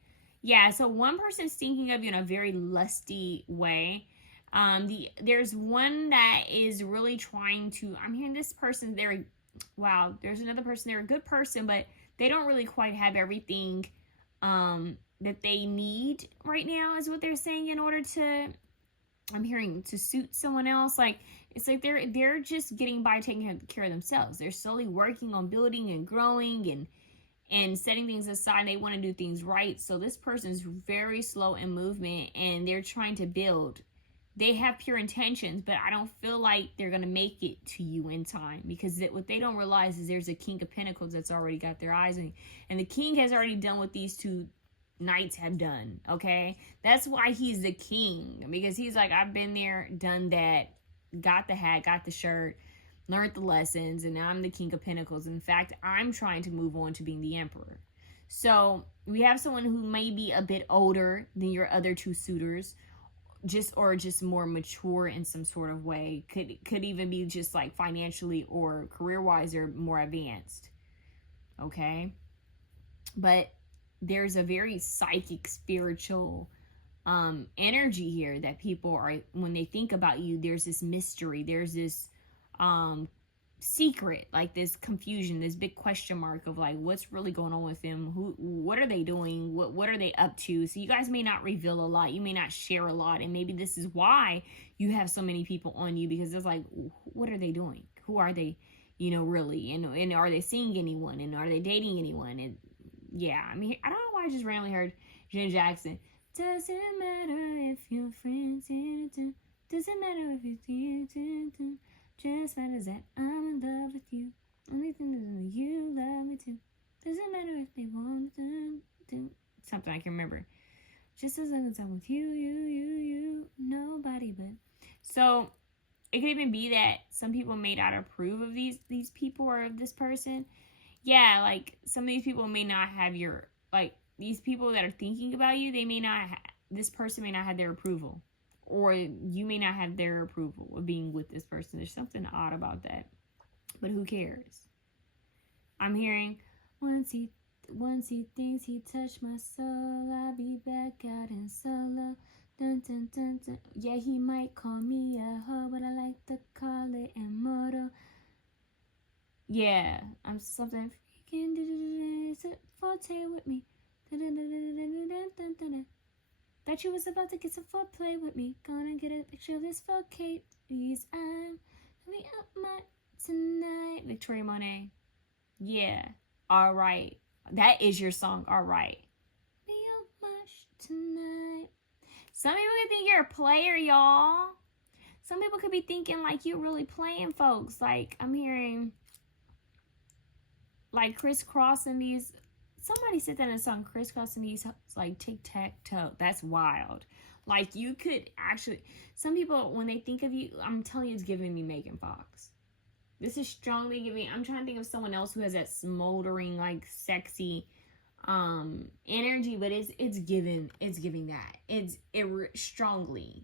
Yeah, so one person's thinking of you in a very lusty way. There's one that is really trying to, I'm hearing this person, there's another person, they're a good person, but they don't really quite have everything that they need right now is what they're saying in order to, I'm hearing, to suit someone else. Like, it's like they're just getting by taking care of themselves. They're slowly working on building and growing and setting things aside. They want to do things right. So this person's very slow in movement and they're trying to build. they have pure intentions, but I don't feel like they're going to make it to you in time, because what they don't realize is there's a King of Pentacles that's already got their eyes on you. And the King has already done what these two knights have done, okay? That's why he's the king, because he's like, I've been there, done that, got the hat, got the shirt, learned the lessons, and now I'm the King of Pentacles. In fact, I'm trying to move on to being the Emperor. So we have someone who may be a bit older than your other two suitors, just more mature in some sort of way. Could even be just like financially or career-wise or more advanced. Okay? But there's a very psychic, spiritual energy here that people are, when they think about you, there's this mystery, there's this secret, like this confusion, this big question mark of like, what's really going on with them? What are they doing? What are they up to? So you guys may not reveal a lot, you may not share a lot, and maybe this is why you have so many people on you, because it's like, what are they doing? Who are they, really? And are they seeing anyone? And are they dating anyone? And yeah, I mean, I don't know why I just randomly heard Janet Jackson. Doesn't matter if your friends in it, doesn't matter if you see it, just matters that I'm in love with you. Only thing is you love me too. Doesn't matter if they want to do something I can remember. Just as long as I'm with you, nobody but. So it could even be that some people may not approve of these people or of this person. Yeah, like some of these people may not have your, like these people that are thinking about you, they may not, this person may not have their approval. Or you may not have their approval of being with this person. There's something odd about that. But who cares? I'm hearing, once he thinks he touched my soul, I'll be back out in solo. Dun, dun, dun, dun. Yeah, he might call me a hoe, but I like to call it immortal. Yeah, I'm something freaking forte with me. Thought you was about to get some foreplay with me. Gonna get a picture of this for Kate. Please, I'm me up my tonight. Victoria Monet. Yeah. All right. That is your song. All right. Me up much tonight. Some people could think you're a player, y'all. Some people could be thinking like you're really playing folks. Like I'm hearing like crisscrossing these. Somebody said that in a song, crisscrossing these like tic-tac-toe. That's wild. Like you could actually, some people, when they think of you, I'm telling you, it's giving me Megan Fox. This is strongly giving, I'm trying to think of someone else who has that smoldering, like sexy energy, but it's giving that. It's strongly.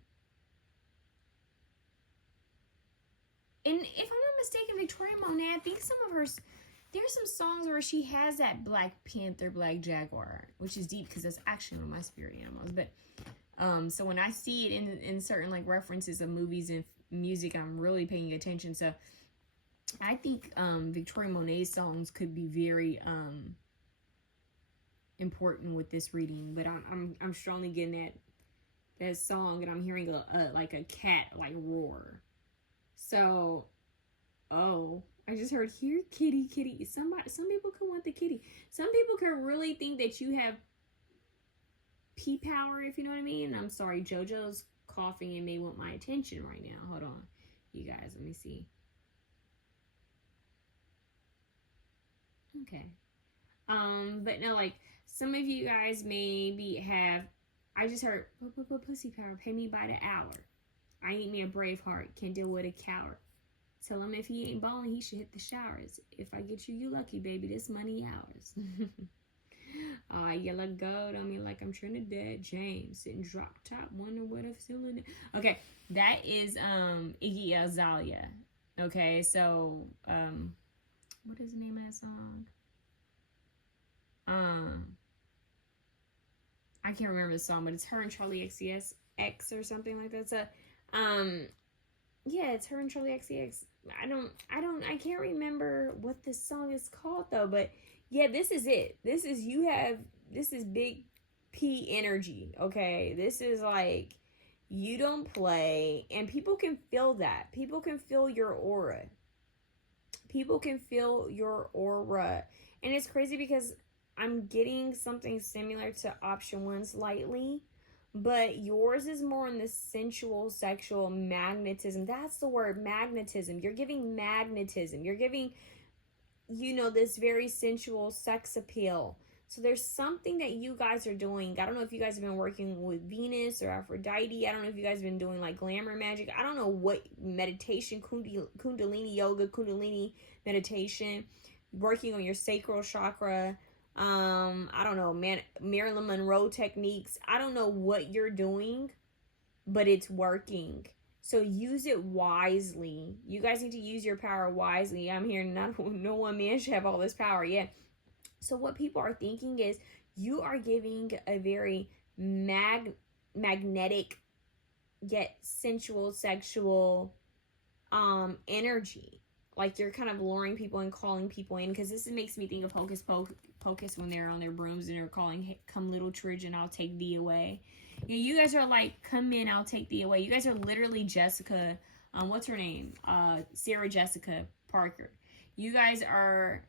And if I'm not mistaken, Victoria Monet, I think some of her, there's some songs where she has that Black Panther, Black Jaguar, which is deep because that's actually one of my spirit animals. But so when I see it in certain like references of movies and music, I'm really paying attention. So I think Victoria Monet's songs could be very important with this reading. But I'm strongly getting that song, and I'm hearing like a cat like roar. So, oh. I just heard, here, kitty, kitty. Some people could want the kitty. Some people could really think that you have pea power, if you know what I mean. I'm sorry, JoJo's coughing and may want my attention right now. Hold on, you guys. Let me see. Okay. But no, like, some of you guys maybe have, I just heard, pussy power, pay me by the hour. I ain't me a brave heart, can't deal with a coward. Tell him if he ain't balling, he should hit the showers. If I get you, you lucky, baby. This money ours. Yellow gold on me like I'm Trinidad James. Sitting drop top, wonder what I'm feeling it. Okay, that is 𝐰𝐰𝐰. Okay, so what is the name of that song? I can't remember the song, but it's her and Charlie XCX or something like that. So yeah, it's her and Charlie XCX. I can't remember what this song is called though, but yeah, this is it. This is big P energy, okay? This is like, you don't play, and people can feel that. People can feel your aura. People can feel your aura. And it's crazy because I'm getting something similar to option one slightly, but yours is more in the sensual, sexual magnetism. That's the word, magnetism. You're giving magnetism. You're giving, you know, this very sensual sex appeal. So there's something that you guys are doing. I don't know if you guys have been working with Venus or Aphrodite. I don't know if you guys have been doing like glamour magic. I don't know what meditation, Kundalini yoga, Kundalini meditation, working on your sacral chakra. I don't know, Marilyn Monroe techniques. I don't know what you're doing, but it's working. So use it wisely. You guys need to use your power wisely. I'm hearing no one man should have all this power. Yeah. So what people are thinking is you are giving a very magnetic yet sensual, sexual energy. Like you're kind of luring people and calling people in, because this makes me think of Hocus Pocus when they're on their brooms and they're calling, hey, come little Ridge and I'll take thee away. Yeah, you guys are like, come in, I'll take thee away. You guys are literally Jessica, what's her name? Sarah Jessica Parker. You guys are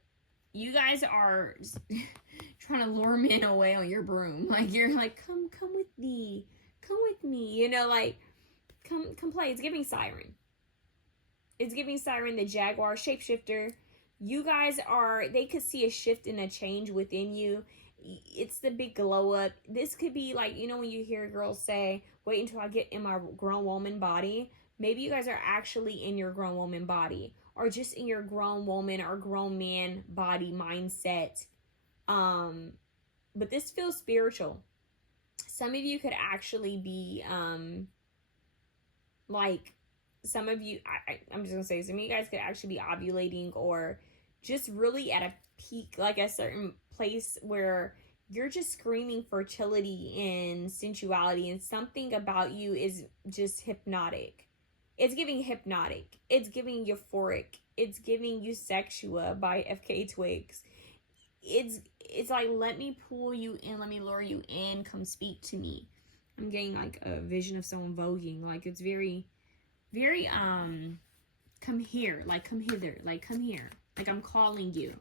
trying to lure men away on your broom. Like you're like, come with me, you know, like come play. It's giving Siren. It's giving Siren, the Jaguar shapeshifter. You guys are, they could see a shift and a change within you. It's the big glow up. This could be like, you know, when you hear girls say, wait until I get in my grown woman body. Maybe you guys are actually in your grown woman body, or just in your grown woman or grown man body mindset. But this feels spiritual. Some of you could actually be, like, some of you, I'm just gonna say, some of you guys could actually be ovulating, or just really at a peak, like a certain place where you're just screaming fertility and sensuality, and something about you is just hypnotic. It's giving hypnotic. It's giving euphoric. It's giving Eusexua by F.K. Twigs. It's like, let me pull you in, let me lure you in, come speak to me. I'm getting like a vision of someone voguing. Like it's very, very, come here, like come hither, like come here. Like I'm calling you.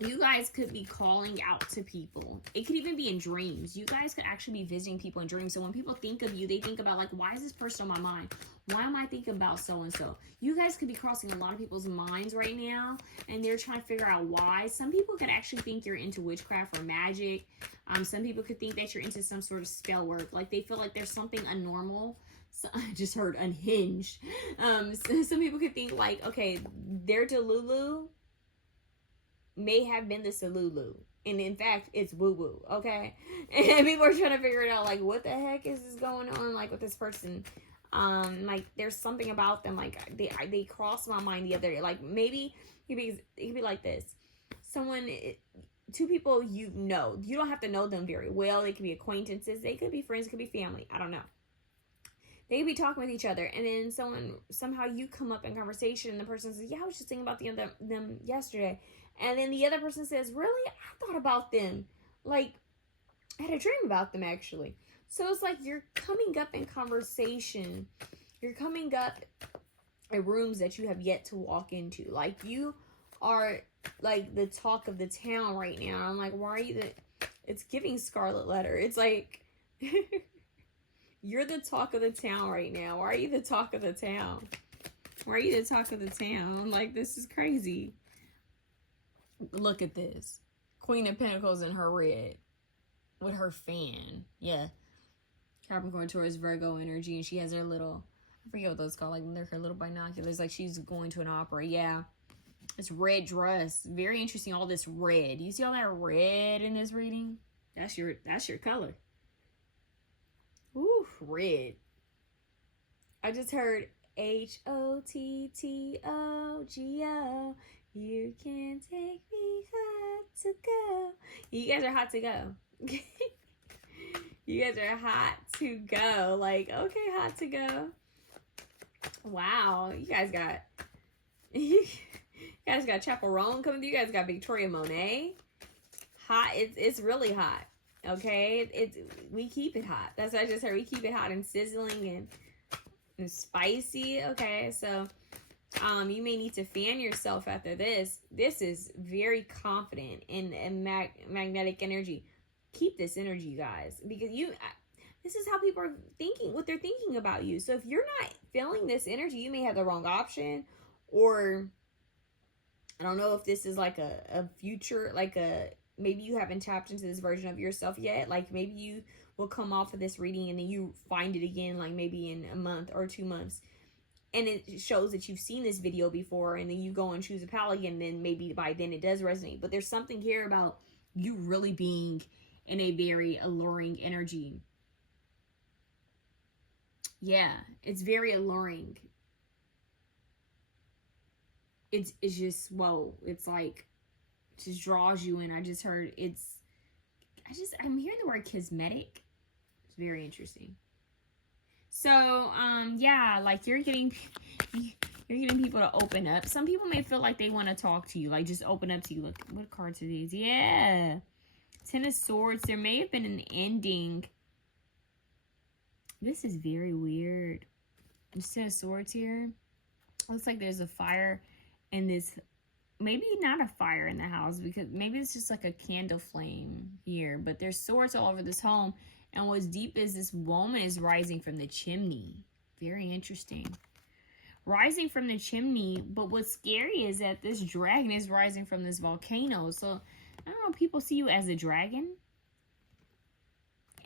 You guys could be calling out to people. It could even be in dreams. You guys could actually be visiting people in dreams. So when people think of you, they think about like, why is this person on my mind? Why am I thinking about so-and-so? You guys could be crossing a lot of people's minds right now, and they're trying to figure out why. Some people could actually think you're into witchcraft or magic. Some people could think that you're into some sort of spell work. Like they feel like there's something unnormal. So, I just heard unhinged. So some people could think like, okay, their Delulu may have been the Salulu, and in fact it's woo-woo, okay? And people are trying to figure it out, like, what the heck is this going on, like, with this person? Like, there's something about them, like, they crossed my mind the other day. Like, maybe it could be like this. Two people you know. You don't have to know them very well. They could be acquaintances. They could be friends. It could be family. I don't know. They could be talking with each other, and then somehow you come up in conversation, and the person says, yeah, I was just thinking about them yesterday. And then the other person says, really? I thought about them. Like, I had a dream about them, actually. So it's like you're coming up in conversation. You're coming up in rooms that you have yet to walk into. Like, you are, like, the talk of the town right now. I'm like, why are you it's giving Scarlet Letter. It's like, you're the talk of the town right now. Why are you the talk of the town? Why are you the talk of the town? I'm like, this is crazy. Look at this. Queen of Pentacles in her red with her fan. Yeah. Capricorn, Taurus, Virgo energy. And she has her little, I forget what those called. Like, they're her little binoculars. Like, she's going to an opera. Yeah. This red dress. Very interesting. All this red. You see all that red in this reading? That's your color. Ooh, red. I just heard HOTTOGO. You can take me hot to go. You guys are hot to go. You guys are hot to go. Like, okay, hot to go. Wow. You guys got Chaperone coming through. You guys got Victoria Monet. Hot. It's really hot. Okay. We keep it hot. That's what I just heard. We keep it hot and sizzling and spicy. Okay. So you may need to fan yourself after this. This is very confident in magnetic energy. keep this energy, you guys, because this is how people are thinking, what they're thinking about you. So if you're not feeling this energy, you may have the wrong option, or I don't know if this is like a future, like maybe you haven't tapped into this version of yourself yet. Like maybe you will come off of this reading and then you find it again, like maybe in a month or 2 months. And it shows that you've seen this video before, and then you go and choose a pal again, and then maybe by then it does resonate. But there's something here about you really being in a very alluring energy. Yeah, it's very alluring. It's just, whoa, it's like, it just draws you in. I just heard I'm hearing the word cosmetic. It's very interesting. So, yeah, like you're getting people to open up. Some people may feel like they want to talk to you, like just open up to you. Look, what cards are these? Yeah. 10 of Swords. There may have been an ending. This is very weird. There's 10 of Swords here. Looks like there's a fire in this. Maybe not a fire in the house, because maybe it's just like a candle flame here. But there's swords all over this home. And what's deep is this woman is rising from the chimney. Very interesting. Rising from the chimney. But what's scary is that this dragon is rising from this volcano. So, I don't know, people see you as a dragon.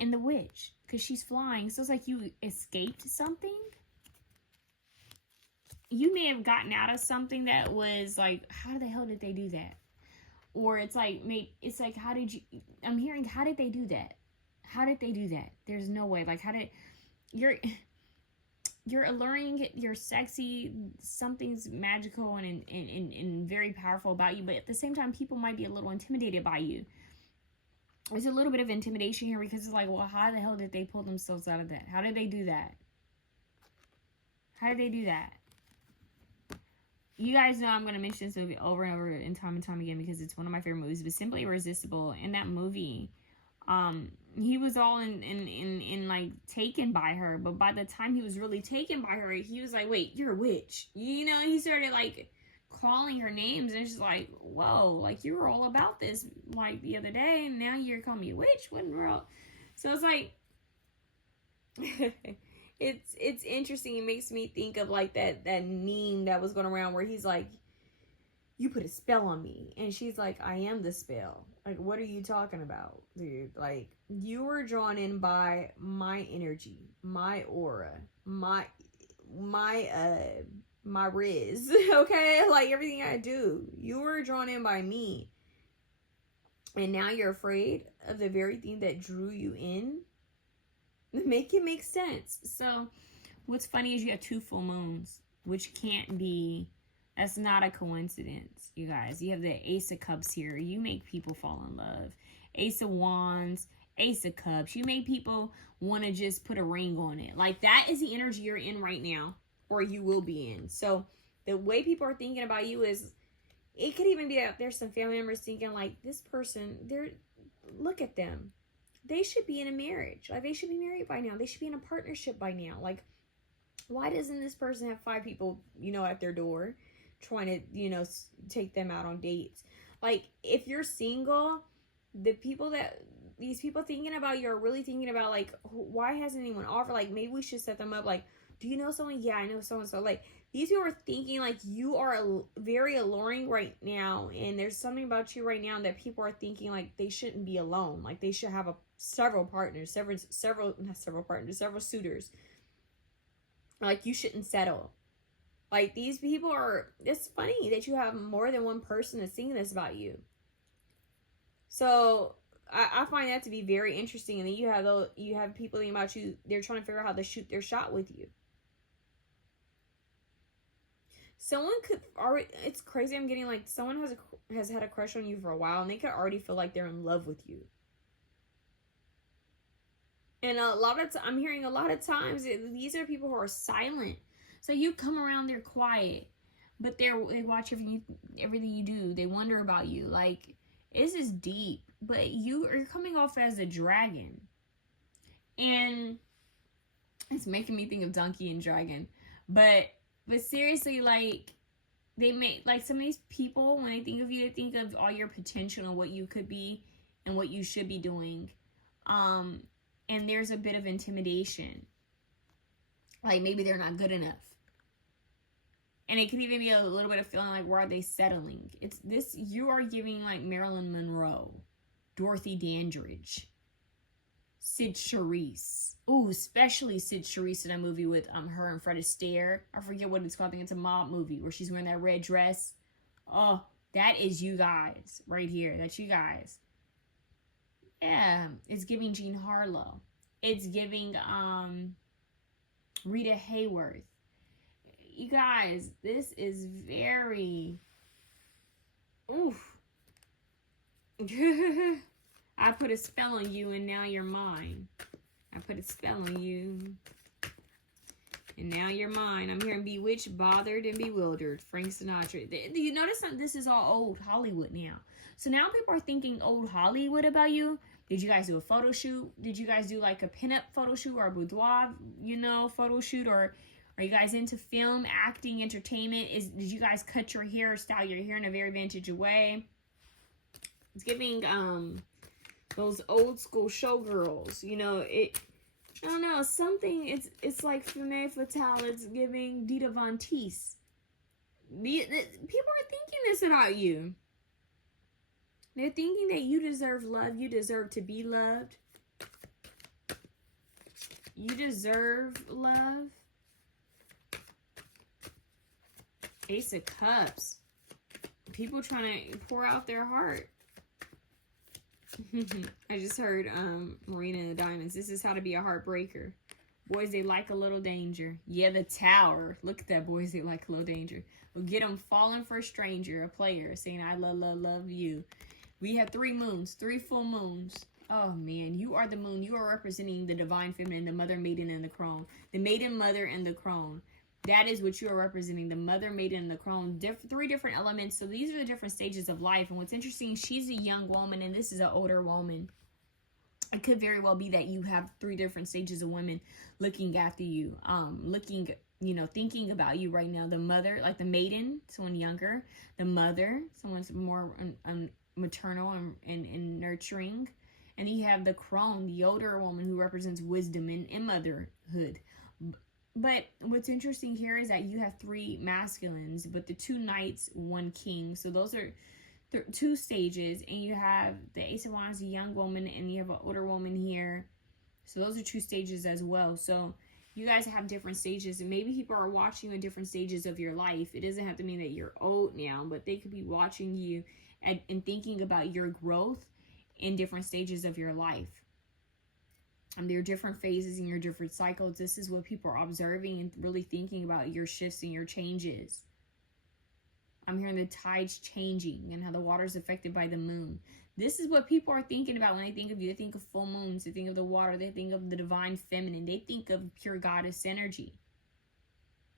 And the witch. Because she's flying. So, it's like you escaped something. You may have gotten out of something that was like, how the hell did they do that? Or it's like, how did you, I'm hearing, how did they do that? How did they do that? There's no way. Like, how did, you're alluring, you're sexy, something's magical and very powerful about you, but at the same time, people might be a little intimidated by you. There's a little bit of intimidation here, because it's like, well, how the hell did they pull themselves out of that? How did they do that? How did they do that? You guys know I'm going to mention this movie over and over and time again, because it's one of my favorite movies, but Simply Irresistible. In that movie, he was all in like taken by her, but by the time he was really taken by her, he was like, wait, you're a witch, you know. He started like calling her names, and it's just like, whoa, like you were all about this like the other day, and now you're calling me a witch. What in the world? So it's like it's interesting. It makes me think of like that meme that was going around where he's like, you put a spell on me, and she's like, I am the spell. Like, what are you talking about, dude? Like, you were drawn in by my energy, my aura, my riz, okay? Like, everything I do. You were drawn in by me. And now you're afraid of the very thing that drew you in? Make it make sense. So, what's funny is you have 2 full moons, which can't be... That's not a coincidence, you guys. You have the Ace of Cups here. You make people fall in love. Ace of Wands, Ace of Cups. You make people want to just put a ring on it. Like, that is the energy you're in right now, or you will be in. So, the way people are thinking about you is, it could even be that there's some family members thinking, like, this person, look at them. They should be in a marriage. Like, they should be married by now. They should be in a partnership by now. Like, why doesn't this person have 5 people, you know, at their door trying to, you know, take them out on dates? Like, if you're single, these people thinking about you are really thinking about, like, why hasn't anyone offered? Like, maybe we should set them up. Like, do you know someone? Yeah, I know so-and-so. Like, these people are thinking, like, you are very alluring right now, and there's something about you right now that people are thinking, like, they shouldn't be alone. Like, they should have several suitors. Like, you shouldn't settle. Like, these people are, it's funny that you have more than one person that's thinking this about you. So, I find that to be very interesting. And then you have people thinking about you, they're trying to figure out how to shoot their shot with you. Someone could already, it's crazy, I'm getting like, someone has had a crush on you for a while, and they could already feel like they're in love with you. And I'm hearing a lot of times, these are people who are silent. So you come around, they're quiet, but they watch everything you do. They wonder about you. Like, this is deep, but you're coming off as a dragon. And it's making me think of Donkey and Dragon. But seriously, like, they make, like, some of these people, when they think of you, they think of all your potential and what you could be and what you should be doing. And there's a bit of intimidation. Like maybe they're not good enough. And it could even be a little bit of feeling like, where are they settling? It's this, you are giving like Marilyn Monroe, Dorothy Dandridge, Sid Charisse. Ooh, especially Sid Charisse in a movie with her and Fred Astaire. I forget what it's called. I think it's a mob movie where she's wearing that red dress. Oh, that is you guys right here. That's you guys. Yeah, it's giving Jean Harlow. It's giving Rita Hayworth. You guys, this is very... Oof. I put a spell on you and now you're mine. I put a spell on you and now you're mine. I'm hearing bewitched, bothered, and bewildered. Frank Sinatra. You notice that this is all old Hollywood now. So now people are thinking old Hollywood about you. Did you guys do a photo shoot? Did you guys do like a pinup photo shoot or a boudoir, photo shoot? Or are you guys into film, acting, entertainment? Did you guys cut your hair, style your hair in a very vintage way? It's giving those old school showgirls. I don't know, something. It's like Femme Fatale. It's giving Dita Von Teese. People are thinking this about you. They're thinking that you deserve love. You deserve to be loved. You deserve love. Ace of Cups. People trying to pour out their heart. I just heard Marina and the Diamonds. This is how to be a heartbreaker. Boys, they like a little danger. Yeah, the Tower. Look at that, boys, they like a little danger. We'll get them falling for a stranger, a player, saying, I love you. We have 3 moons, 3 full moons. Oh, man, you are the moon. You are representing the divine feminine, the mother, maiden, and the crone. The maiden, mother, and the crone. That is what you are representing, the mother, maiden, and the crone. 3 different elements. So these are the different stages of life. And what's interesting, she's a young woman, and this is an older woman. It could very well be that you have 3 different stages of women looking after you, thinking about you right now. The mother, like the maiden, someone younger. The mother, someone's more maternal and nurturing. And then you have the crone, the older woman who represents wisdom and motherhood. But what's interesting here is that you have 3 masculines, but the 2 knights, 1 king. So those are 2 stages. And you have the Ace of Wands, a young woman, and you have an older woman here. So those are 2 stages as well. So you guys have different stages, and maybe people are watching you in different stages of your life. It doesn't have to mean that you're old now, but they could be watching you and thinking about your growth in different stages of your life. And there are different phases in your different cycles. This is what people are observing and really thinking about your shifts and your changes. I'm hearing the tides changing and how the water is affected by the moon. This is what people are thinking about when they think of you. They think of full moons. They think of the water. They think of the divine feminine. They think of pure goddess energy.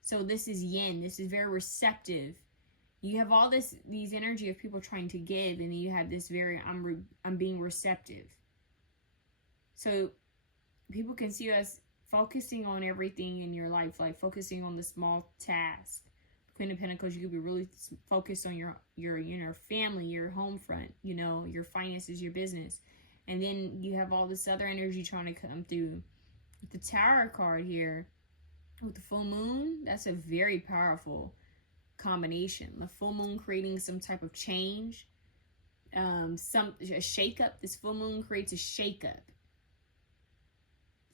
So this is yin. This is very receptive. You have all these energy of people trying to give, and then you have this very, I'm being receptive. So people can see us focusing on everything in your life, like focusing on the small task. Queen of Pentacles, you could be really focused on your family, your home front, your finances, your business. And then you have all this other energy trying to come through. With the Tower card here, with the full moon, that's a very powerful combination. The full moon creating some type of change, a shakeup. This full moon creates a shakeup.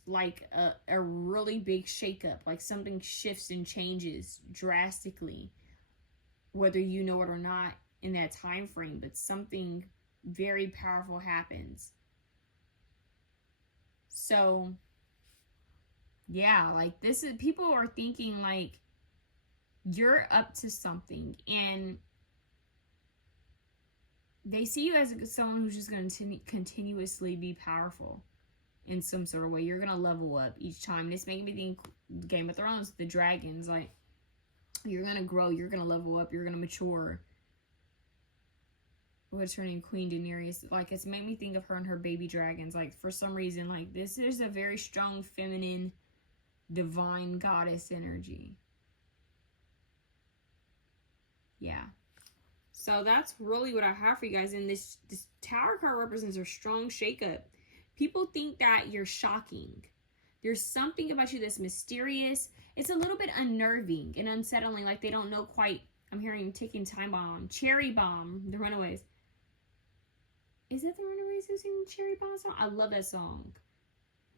Like a really big shakeup, like something shifts and changes drastically, whether you know it or not in that time frame, but something very powerful happens. So yeah, like this is, people are thinking like you're up to something, and they see you as someone who's just going to continuously be powerful in some sort of way. You're gonna level up each time. This making me think Game of Thrones, the dragons, like you're gonna grow, you're gonna level up, you're gonna mature. What's her name? Queen Daenerys. Like, it's made me think of her and her baby dragons. Like, for some reason, like this is a very strong feminine divine goddess energy. Yeah. So that's really what I have for you guys. And this Tower card represents a strong shakeup. People think that you're shocking. There's something about you that's mysterious. It's a little bit unnerving and unsettling, like they don't know quite. I'm hearing Ticking Time Bomb, Cherry Bomb, The Runaways. Is that The Runaways who sing the Cherry Bomb song? I love that song.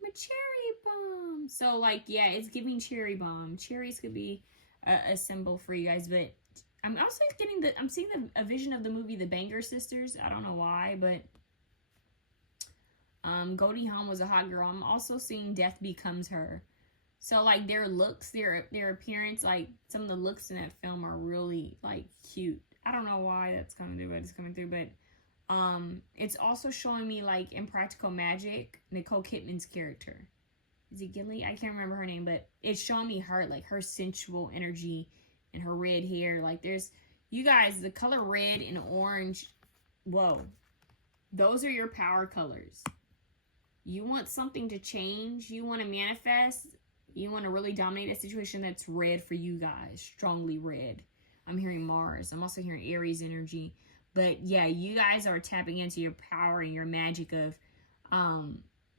I'm a cherry bomb. So, like, yeah, it's giving cherry bomb. Cherries could be a symbol for you guys, but I'm also getting I'm seeing a vision of the movie The Banger Sisters. I don't know why, but Goldie Hawn was a hot girl. I'm also seeing Death Becomes Her. So, like, their looks, their appearance, like, some of the looks in that film are really, like, cute. I don't know why that's coming through, but it's coming through. But it's also showing me, like, in Practical Magic, Nicole Kidman's character. Is it Gilly? I can't remember her name, but it's showing me her, like, her sensual energy and her red hair. Like, there's, you guys, the color red and orange, whoa. Those are your power colors. You want something to change. You want to manifest. You want to really dominate a situation that's red for you guys. Strongly red. I'm hearing Mars. I'm also hearing Aries energy. But yeah, you guys are tapping into your power and your magic of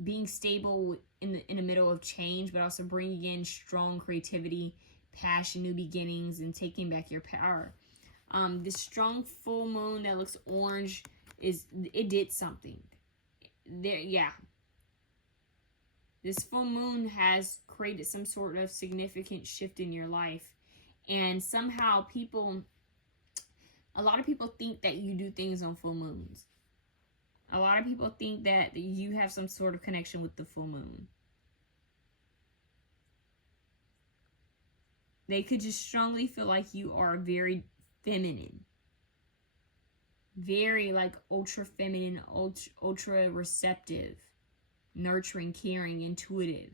being stable in the middle of change, but also bringing in strong creativity, passion, new beginnings, and taking back your power. This strong full moon that looks orange it did something. There, yeah. This full moon has created some sort of significant shift in your life. And somehow a lot of people think that you do things on full moons. A lot of people think that you have some sort of connection with the full moon. They could just strongly feel like you are very feminine. Very, like, ultra feminine, ultra receptive, nurturing, caring, intuitive.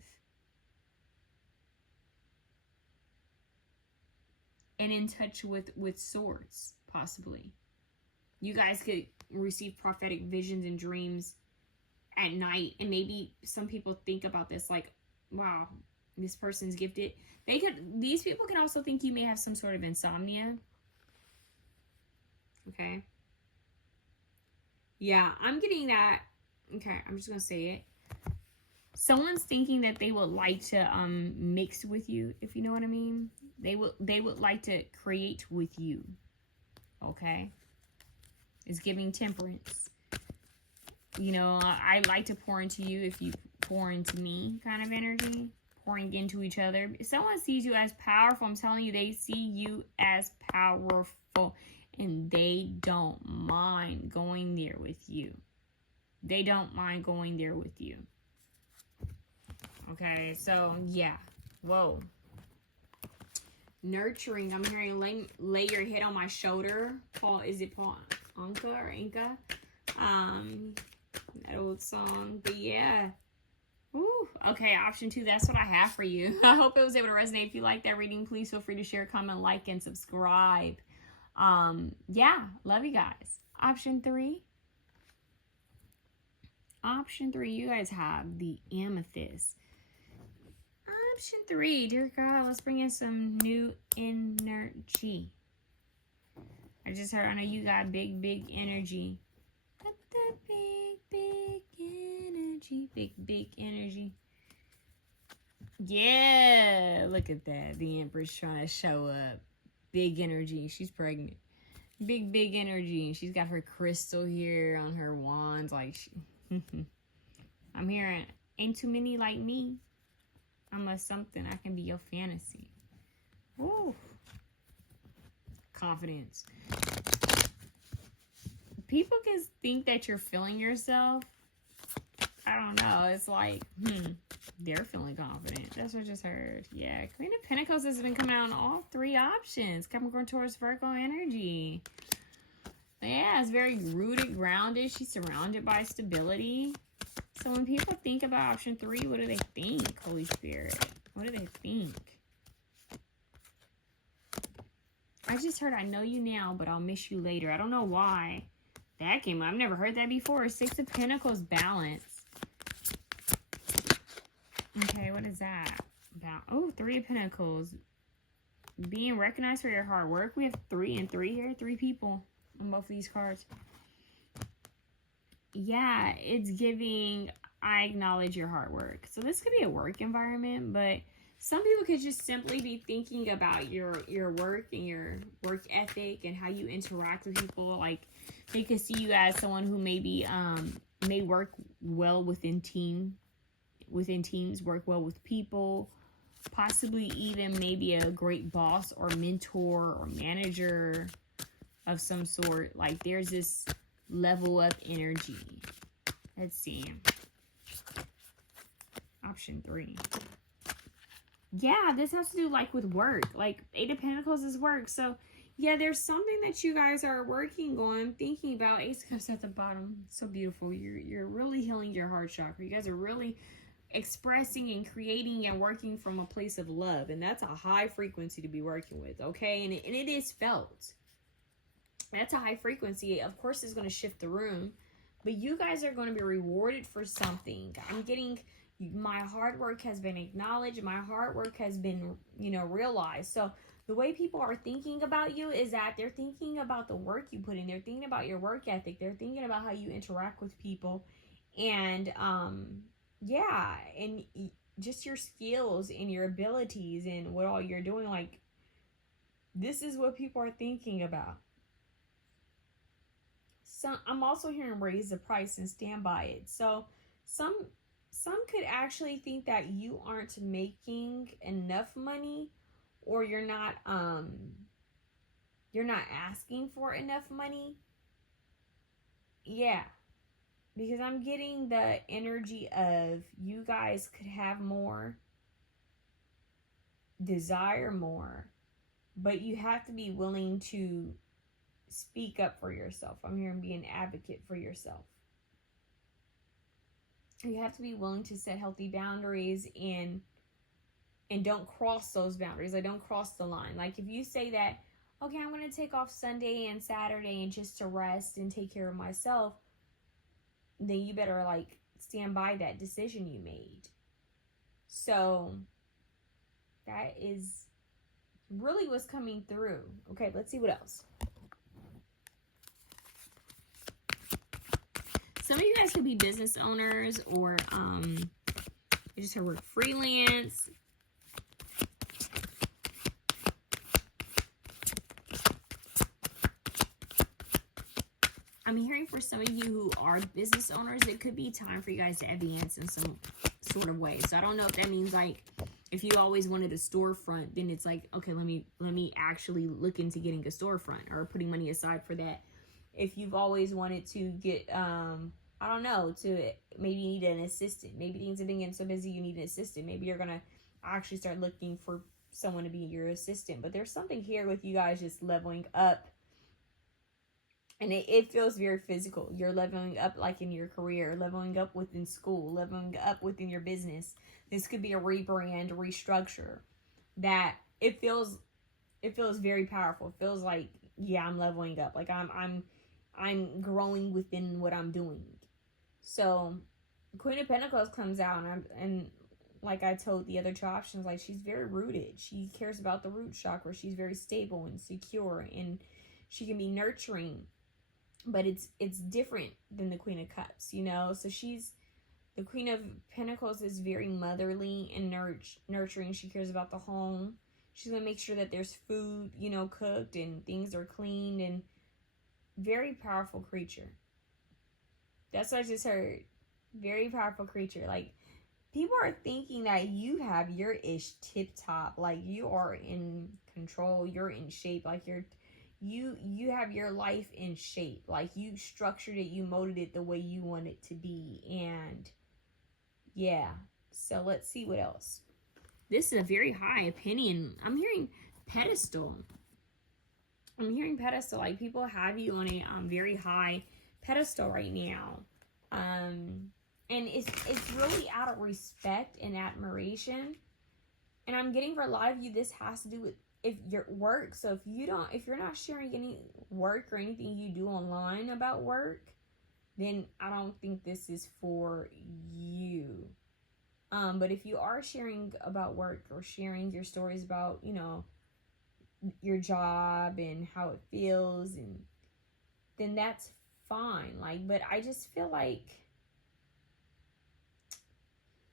And in touch with source, possibly. You guys could receive prophetic visions and dreams at night. And maybe some people think about this like, wow, this person's gifted. These people can also think you may have some sort of insomnia. Okay. Yeah, I'm getting that. Okay, I'm just going to say it. Someone's thinking that they would like to mix with you, if you know what I mean. They would like to create with you. Okay? It's giving temperance. You know, I like to pour into you if you pour into me kind of energy. Pouring into each other. If someone sees you as powerful, I'm telling you, they see you as powerful. And they don't mind going there with you. They don't mind going there with you. Okay, so, yeah. Whoa. Nurturing. I'm hearing lay your head on my shoulder. Paul, is it Paul Anka or Inca? That old song. But, yeah. Ooh, okay, option 2, that's what I have for you. I hope it was able to resonate. If you like that reading, please feel free to share, comment, like, and subscribe. Yeah, love you guys. Option 3. Option 3, you guys have the amethyst. Option 3, dear God, let's bring in some new energy. I just heard, I know you got big, big energy. Got that big, big energy. Big, big energy. Yeah, look at that. The Empress trying to show up. Big energy. She's pregnant. Big, big energy. She's got her crystal here on her wands. Like, I'm hearing, ain't too many like me. I'm a something. I can be your fantasy. Woo. Confidence. People can think that you're feeling yourself. I don't know. It's like, they're feeling confident. That's what I just heard. Yeah. Queen of Pentacles has been coming out on all 3 options. Capricorn, Taurus, Virgo energy. Yeah, it's very rooted, grounded. She's surrounded by stability. So when people think about option 3, what do they think, Holy Spirit? What do they think? I just heard, I know you now, but I'll miss you later. I don't know why that came up. I've never heard that before. 6 of Pentacles, balance. Okay, what is that about? Oh, 3 of Pentacles. Being recognized for your hard work. We have 3 and 3 here. 3 people on both of these cards. Yeah, it's giving I acknowledge your hard work. So this could be a work environment, but some people could just simply be thinking about your work and your work ethic and how you interact with people. Like, they could see you as someone who maybe may work well within teams, work well with people, possibly even maybe a great boss or mentor or manager of some sort. Like, there's this level of energy. Let's see. Option 3. Yeah, this has to do like with work. Like, 8 of Pentacles is work. So yeah, there's something that you guys are working on, thinking about. Ace of Cups at the bottom. So beautiful. You're really healing your heart chakra. You guys are really expressing and creating and working from a place of love. And that's a high frequency to be working with, okay? And it is felt. That's a high frequency. Of course, it's going to shift the room. But you guys are going to be rewarded for something. I'm getting... my hard work has been acknowledged. My hard work has been, realized. So the way people are thinking about you is that they're thinking about the work you put in. They're thinking about your work ethic. They're thinking about how you interact with people. And, yeah, and just your skills and your abilities and what all you're doing. Like, this is what people are thinking about. So I'm also hearing raise the price and stand by it. So some could actually think that you aren't making enough money, or you're not asking for enough money. Yeah. Because I'm getting the energy of you guys could have more, desire more, but you have to be willing to speak up for yourself. I'm here and be an advocate for yourself. You have to be willing to set healthy boundaries and don't cross those boundaries. Like, don't cross the line. Like, if you say that, okay, I'm going to take off Sunday and Saturday and just to rest and take care of myself, then you better, like, stand by that decision you made. So that is really what's coming through. Okay, let's see what else. Some of you guys could be business owners, or you just work freelance. I'm hearing for some of you who are business owners, it could be time for you guys to advance in some sort of way. So I don't know if that means, like, if you always wanted a storefront, then it's like, okay, let me actually look into getting a storefront or putting money aside for that. If you've always wanted to get, I don't know, to maybe you need an assistant. Maybe things have been getting so busy you need an assistant. Maybe you're going to actually start looking for someone to be your assistant. But there's something here with you guys just leveling up. And it feels very physical. You're leveling up, like, in your career, leveling up within school, leveling up within your business. This could be a rebrand, restructure. That it feels very powerful. It feels like, yeah, I'm leveling up. Like, I'm growing within what I'm doing. So Queen of Pentacles comes out, and like I told the other two options, like, she's very rooted. She cares about the root chakra. She's very stable and secure, and she can be nurturing, but it's different than the Queen of Cups, So the Queen of Pentacles is very motherly and nurturing. She cares about the home. She's gonna make sure that there's food, cooked, and things are cleaned, and very powerful creature. That's what I just heard. Very powerful creature. Like, people are thinking that you have your ish tip top. Like, you are in control. You're in shape. Like, you have your life in shape. Like, you structured it. You molded it the way you want it to be. And yeah. So let's see what else. This is a very high opinion. I'm hearing pedestal. Like, people have you on a very high pedestal right now. And it's really out of respect and admiration. And I'm getting, for a lot of you, this has to do with your work. So if you're not sharing any work or anything you do online about work, then I don't think this is for you. But if you are sharing about work, or sharing your stories about, your job and how it feels, and then that's fine. Like, but I just feel like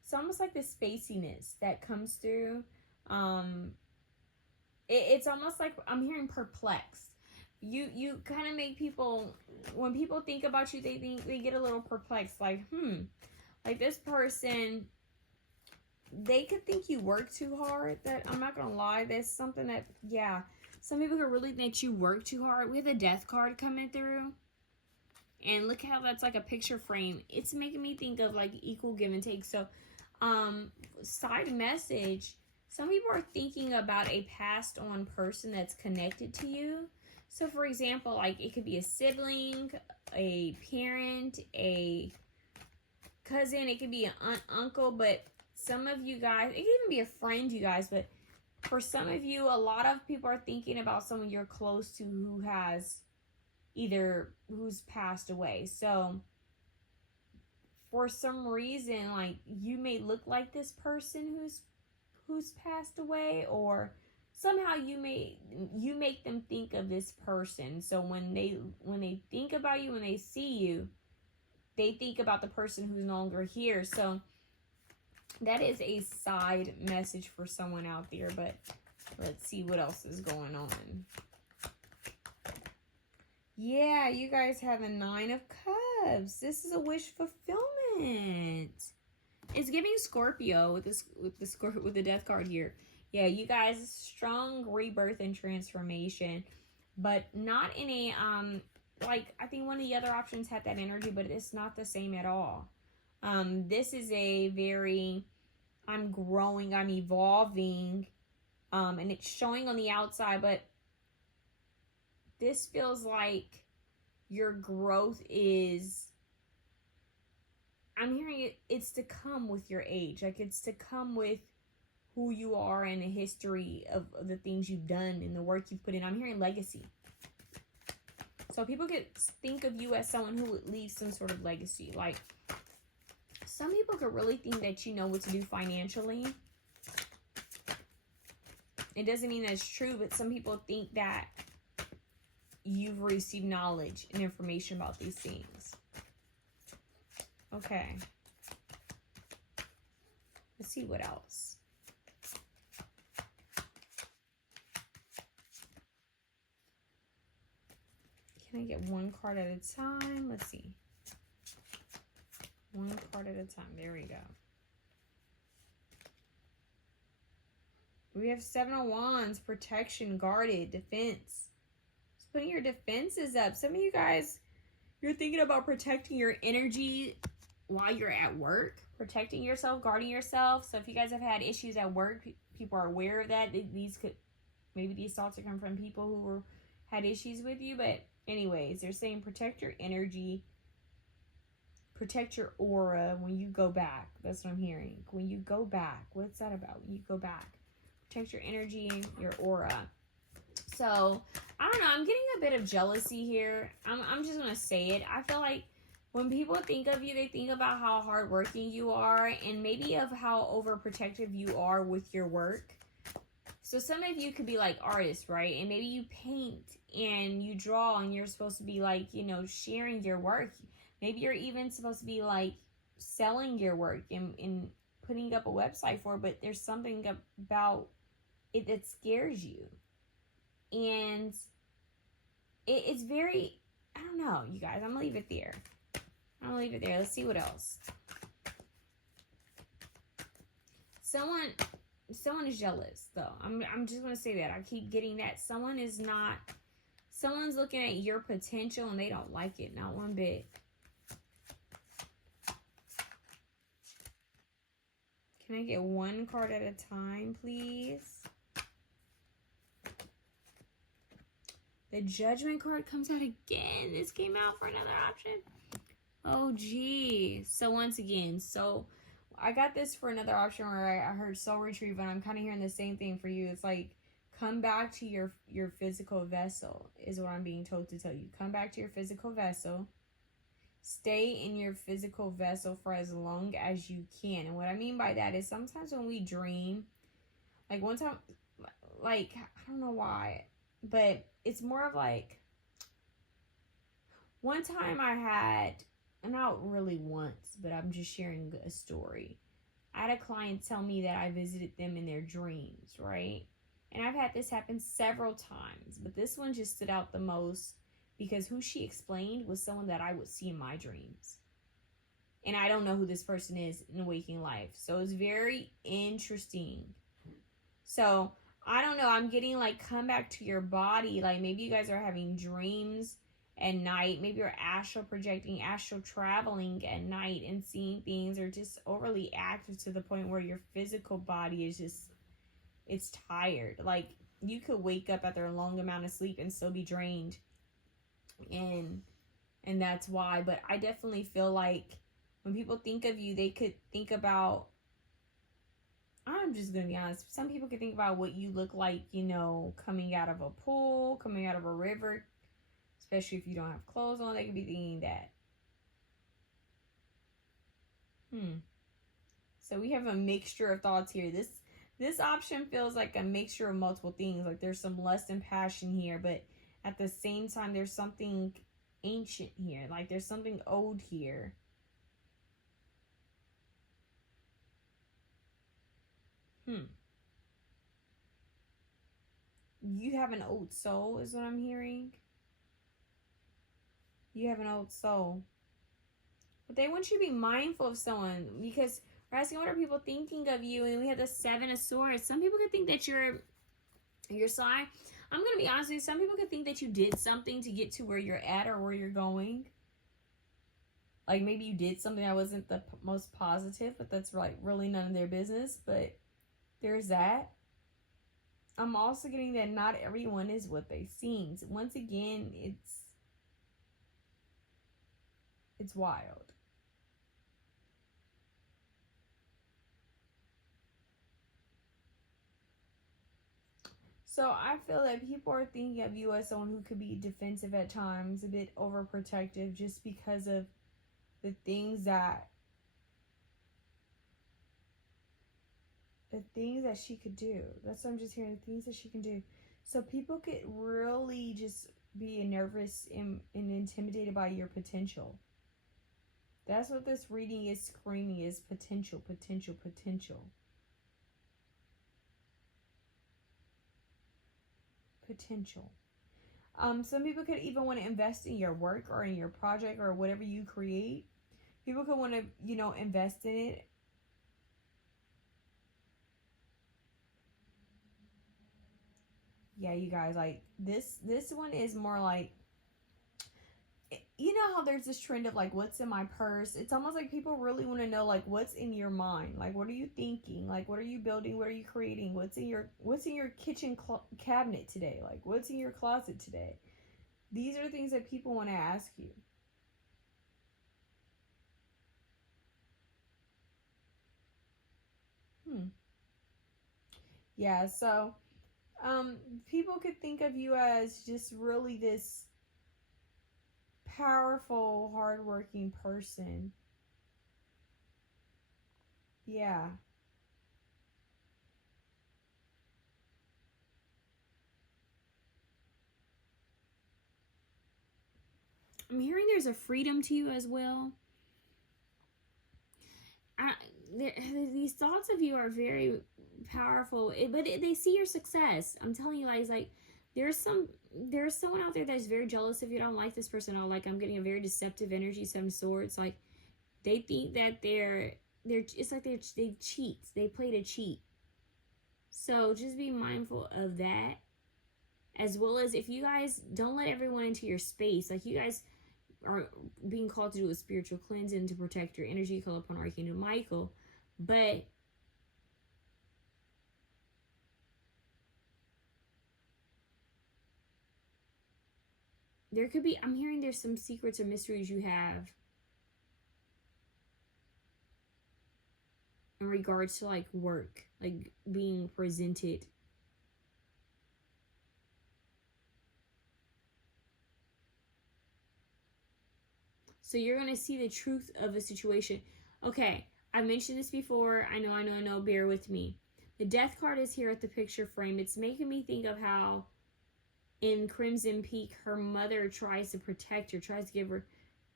it's almost like the spaciness that comes through. It's almost like I'm hearing perplexed. You kind of make people, when people think about you, they get a little perplexed, like like this person, they could think you work too hard. That, I'm not gonna lie, that's something that, yeah, some people could really think you work too hard. We have the death card coming through, and look how that's like a picture frame. It's making me think of like equal give and take. So side message, some people are thinking about a passed on person that's connected to you. So for example, like it could be a sibling, a parent, a cousin, it could be an aunt, uncle, but some of you guys, it could even be a friend, you guys, but for some of you, a lot of people are thinking about someone you're close to who has who's passed away. So for some reason, like you may look like this person who's passed away, or somehow you make them think of this person. So when they think about you, when they see you, they think about the person who's no longer here. So that is a side message for someone out there, but let's see what else is going on. Yeah, you guys have a 9 of Cups. This is a wish fulfillment. It's giving Scorpio with the death card here. Yeah, you guys, strong rebirth and transformation, but not in a like, I think one of the other options had that energy, but it's not the same at all. This is a very, I'm growing, I'm evolving, and it's showing on the outside, but this feels like your growth is, I'm hearing it's to come with your age. Like it's to come with who you are and the history of the things you've done and the work you've put in. I'm hearing legacy. So people could think of you as someone who would leave some sort of legacy. Like some people could really think that you know what to do financially. It doesn't mean that's true, but some people think that you've received knowledge and information about these things. Okay. Let's see what else. Can I get one card at a time? Let's see. One card at a time. There we go. We have 7 of Wands, protection, guarded, defense. Just putting your defenses up. Some of you guys, you're thinking about protecting your energy while you're at work. Protecting yourself, guarding yourself. So if you guys have had issues at work, people are aware of that. Maybe these thoughts are coming from people who had issues with you. But anyways, they're saying protect your energy. Protect your aura when you go back. That's what I'm hearing. When you go back. What's that about? When you go back. Protect your energy and your aura. So, I don't know. I'm getting a bit of jealousy here. I'm just going to say it. I feel like when people think of you, they think about how hardworking you are and maybe of how overprotective you are with your work. So some of you could be like artists, right? And maybe you paint and you draw and you're supposed to be like, you know, sharing your work. Maybe you're even supposed to be like selling your work and putting up a website for it, but there's something about it that scares you. And it's very, I don't know, you guys. I'm going to leave it there. Let's see what else. Someone is jealous, though. I'm just going to say that. I keep getting that. Someone's looking at your potential and they don't like it. Not one bit. Can I get one card at a time, please? The Judgment card comes out again. This came out for another option. Oh, geez. So once again, I got this for another option where I heard soul retrieval, and I'm kind of hearing the same thing for you. It's like, come back to your physical vessel is what I'm being told to tell you. Come back to your physical vessel. Stay in your physical vessel for as long as you can. And what I mean by that is sometimes when we dream, like one time, like, I don't know why, but it's more of like, one time I had, not really once, but I'm just sharing a story. I had a client tell me that I visited them in their dreams, right? And I've had this happen several times, but this one just stood out the most because who she explained was someone that I would see in my dreams. And I don't know who this person is in waking life. So it's very interesting. So I don't know. I'm getting like, come back to your body. Like maybe you guys are having dreams at night. Maybe you're astral projecting, astral traveling at night and seeing things, or just overly active to the point where your physical body is just, it's tired. Like you could wake up after a long amount of sleep and still be drained. And that's why. But I definitely feel like when people think of you, they could think about, I'm just going to be honest, some people could think about what you look like, you know, coming out of a pool, coming out of a river, especially if you don't have clothes on. They could be thinking that. So we have a mixture of thoughts here. This option feels like a mixture of multiple things. Like there's some lust and passion here, but at the same time, there's something ancient here. Like there's something old here. You have an old soul is what I'm hearing. You have an old soul. But they want you to be mindful of someone, because we're asking what are people thinking of you, and we have the Seven of Swords. Some people could think that you're side. I'm going to be honest with you. Some people could think that you did something to get to where you're at or where you're going. Like maybe you did something that wasn't the most positive, but that's like really none of their business. But there's that. I'm also getting that not everyone is what they seem. Once again, it's wild. So I feel that people are thinking of you as someone who could be defensive at times, a bit overprotective, just because of the things that she could do. That's what I'm just hearing, the things that she can do. So people could really just be nervous and intimidated by your potential. That's what this reading is screaming, is potential, potential, potential. Potential. Some people could even want to invest in your work or in your project or whatever you create. People could want to, you know, invest in it. Yeah, you guys, like this one is more like, you know how there's this trend of like, what's in my purse? It's almost like people really want to know like what's in your mind. Like what are you thinking? Like what are you building? What are you creating? What's in your kitchen cabinet today? Like what's in your closet today? These are things that people want to ask you. Yeah, so people could think of you as just really this powerful, hardworking person. Yeah. I'm hearing there's a freedom to you as well. These thoughts of you are very powerful, but they see your success. I'm telling you, guys, like there's someone out there that's very jealous of you. I don't like this person at all. Like I'm getting a very deceptive energy, Seven of Swords. Like they think that it's like they cheat. They play to cheat. So just be mindful of that, as well as if you guys don't let everyone into your space. Like you guys are being called to do a spiritual cleansing to protect your energy, call upon Archangel Michael, but there could be, I'm hearing there's some secrets or mysteries you have in regards to like work, like being presented. So you're going to see the truth of a situation. Okay, I've mentioned this before. I know, bear with me. The Death card is here at the picture frame. It's making me think of how in Crimson Peak, her mother tries to protect her, tries to give her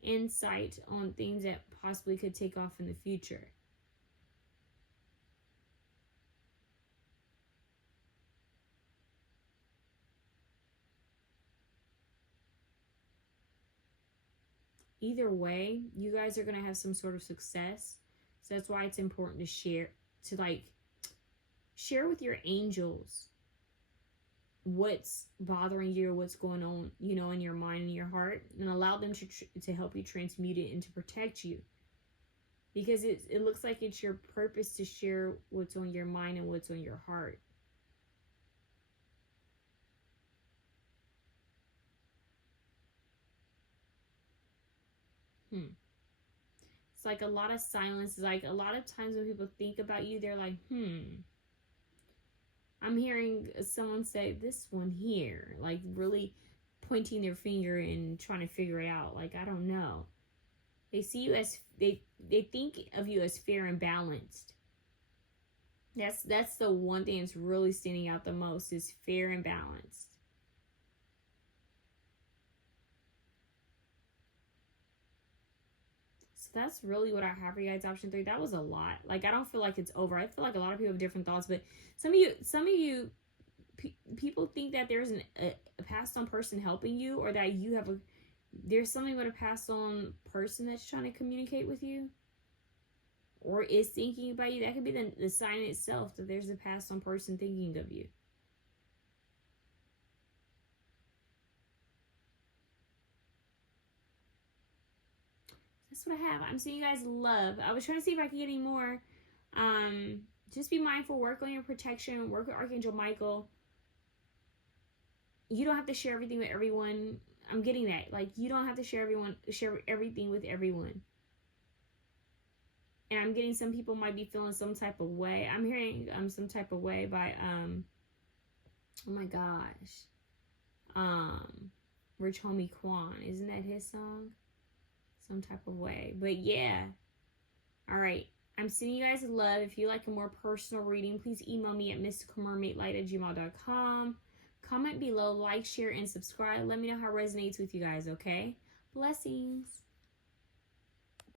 insight on things that possibly could take off in the future. either way, you guys are going to have some sort of success. So that's why it's important to share, to like share with your angels what's bothering you or what's going on, you know, in your mind and your heart, and allow them to help you transmute it and to protect you. Because it looks like it's your purpose to share what's on your mind and what's on your heart. It's like a lot of silence. Like a lot of times when people think about you, they're like, I'm hearing someone say this one here, like really pointing their finger and trying to figure it out. Like, I don't know. They see you as, they think of you as fair and balanced. That's the one thing that's really standing out the most, is fair and balanced. So that's really what I have for you guys, option 3. That was a lot. Like, I don't feel like it's over. I feel like a lot of people have different thoughts, but some of you people think that there's a passed on person helping you, or that you have there's something with a passed on person that's trying to communicate with you, or is thinking about you. That could be the sign itself that there's a passed on person thinking of you. That's what I have. I'm seeing you guys love. I was trying to see if I could get any more. Just be mindful. Work on your protection. Work with Archangel Michael. You don't have to share everything with everyone. I'm getting that. Like, you don't have to share everything with everyone. And I'm getting some people might be feeling some type of way. I'm hearing some type of way by oh my gosh. Rich Homie Quan. Isn't that his song? Some type of way. But yeah. Alright. I'm sending you guys love. If you like a more personal reading, please email me at MysticalMermaidLight@gmail.com. Comment below, like, share, and subscribe. Let me know how it resonates with you guys, okay? Blessings.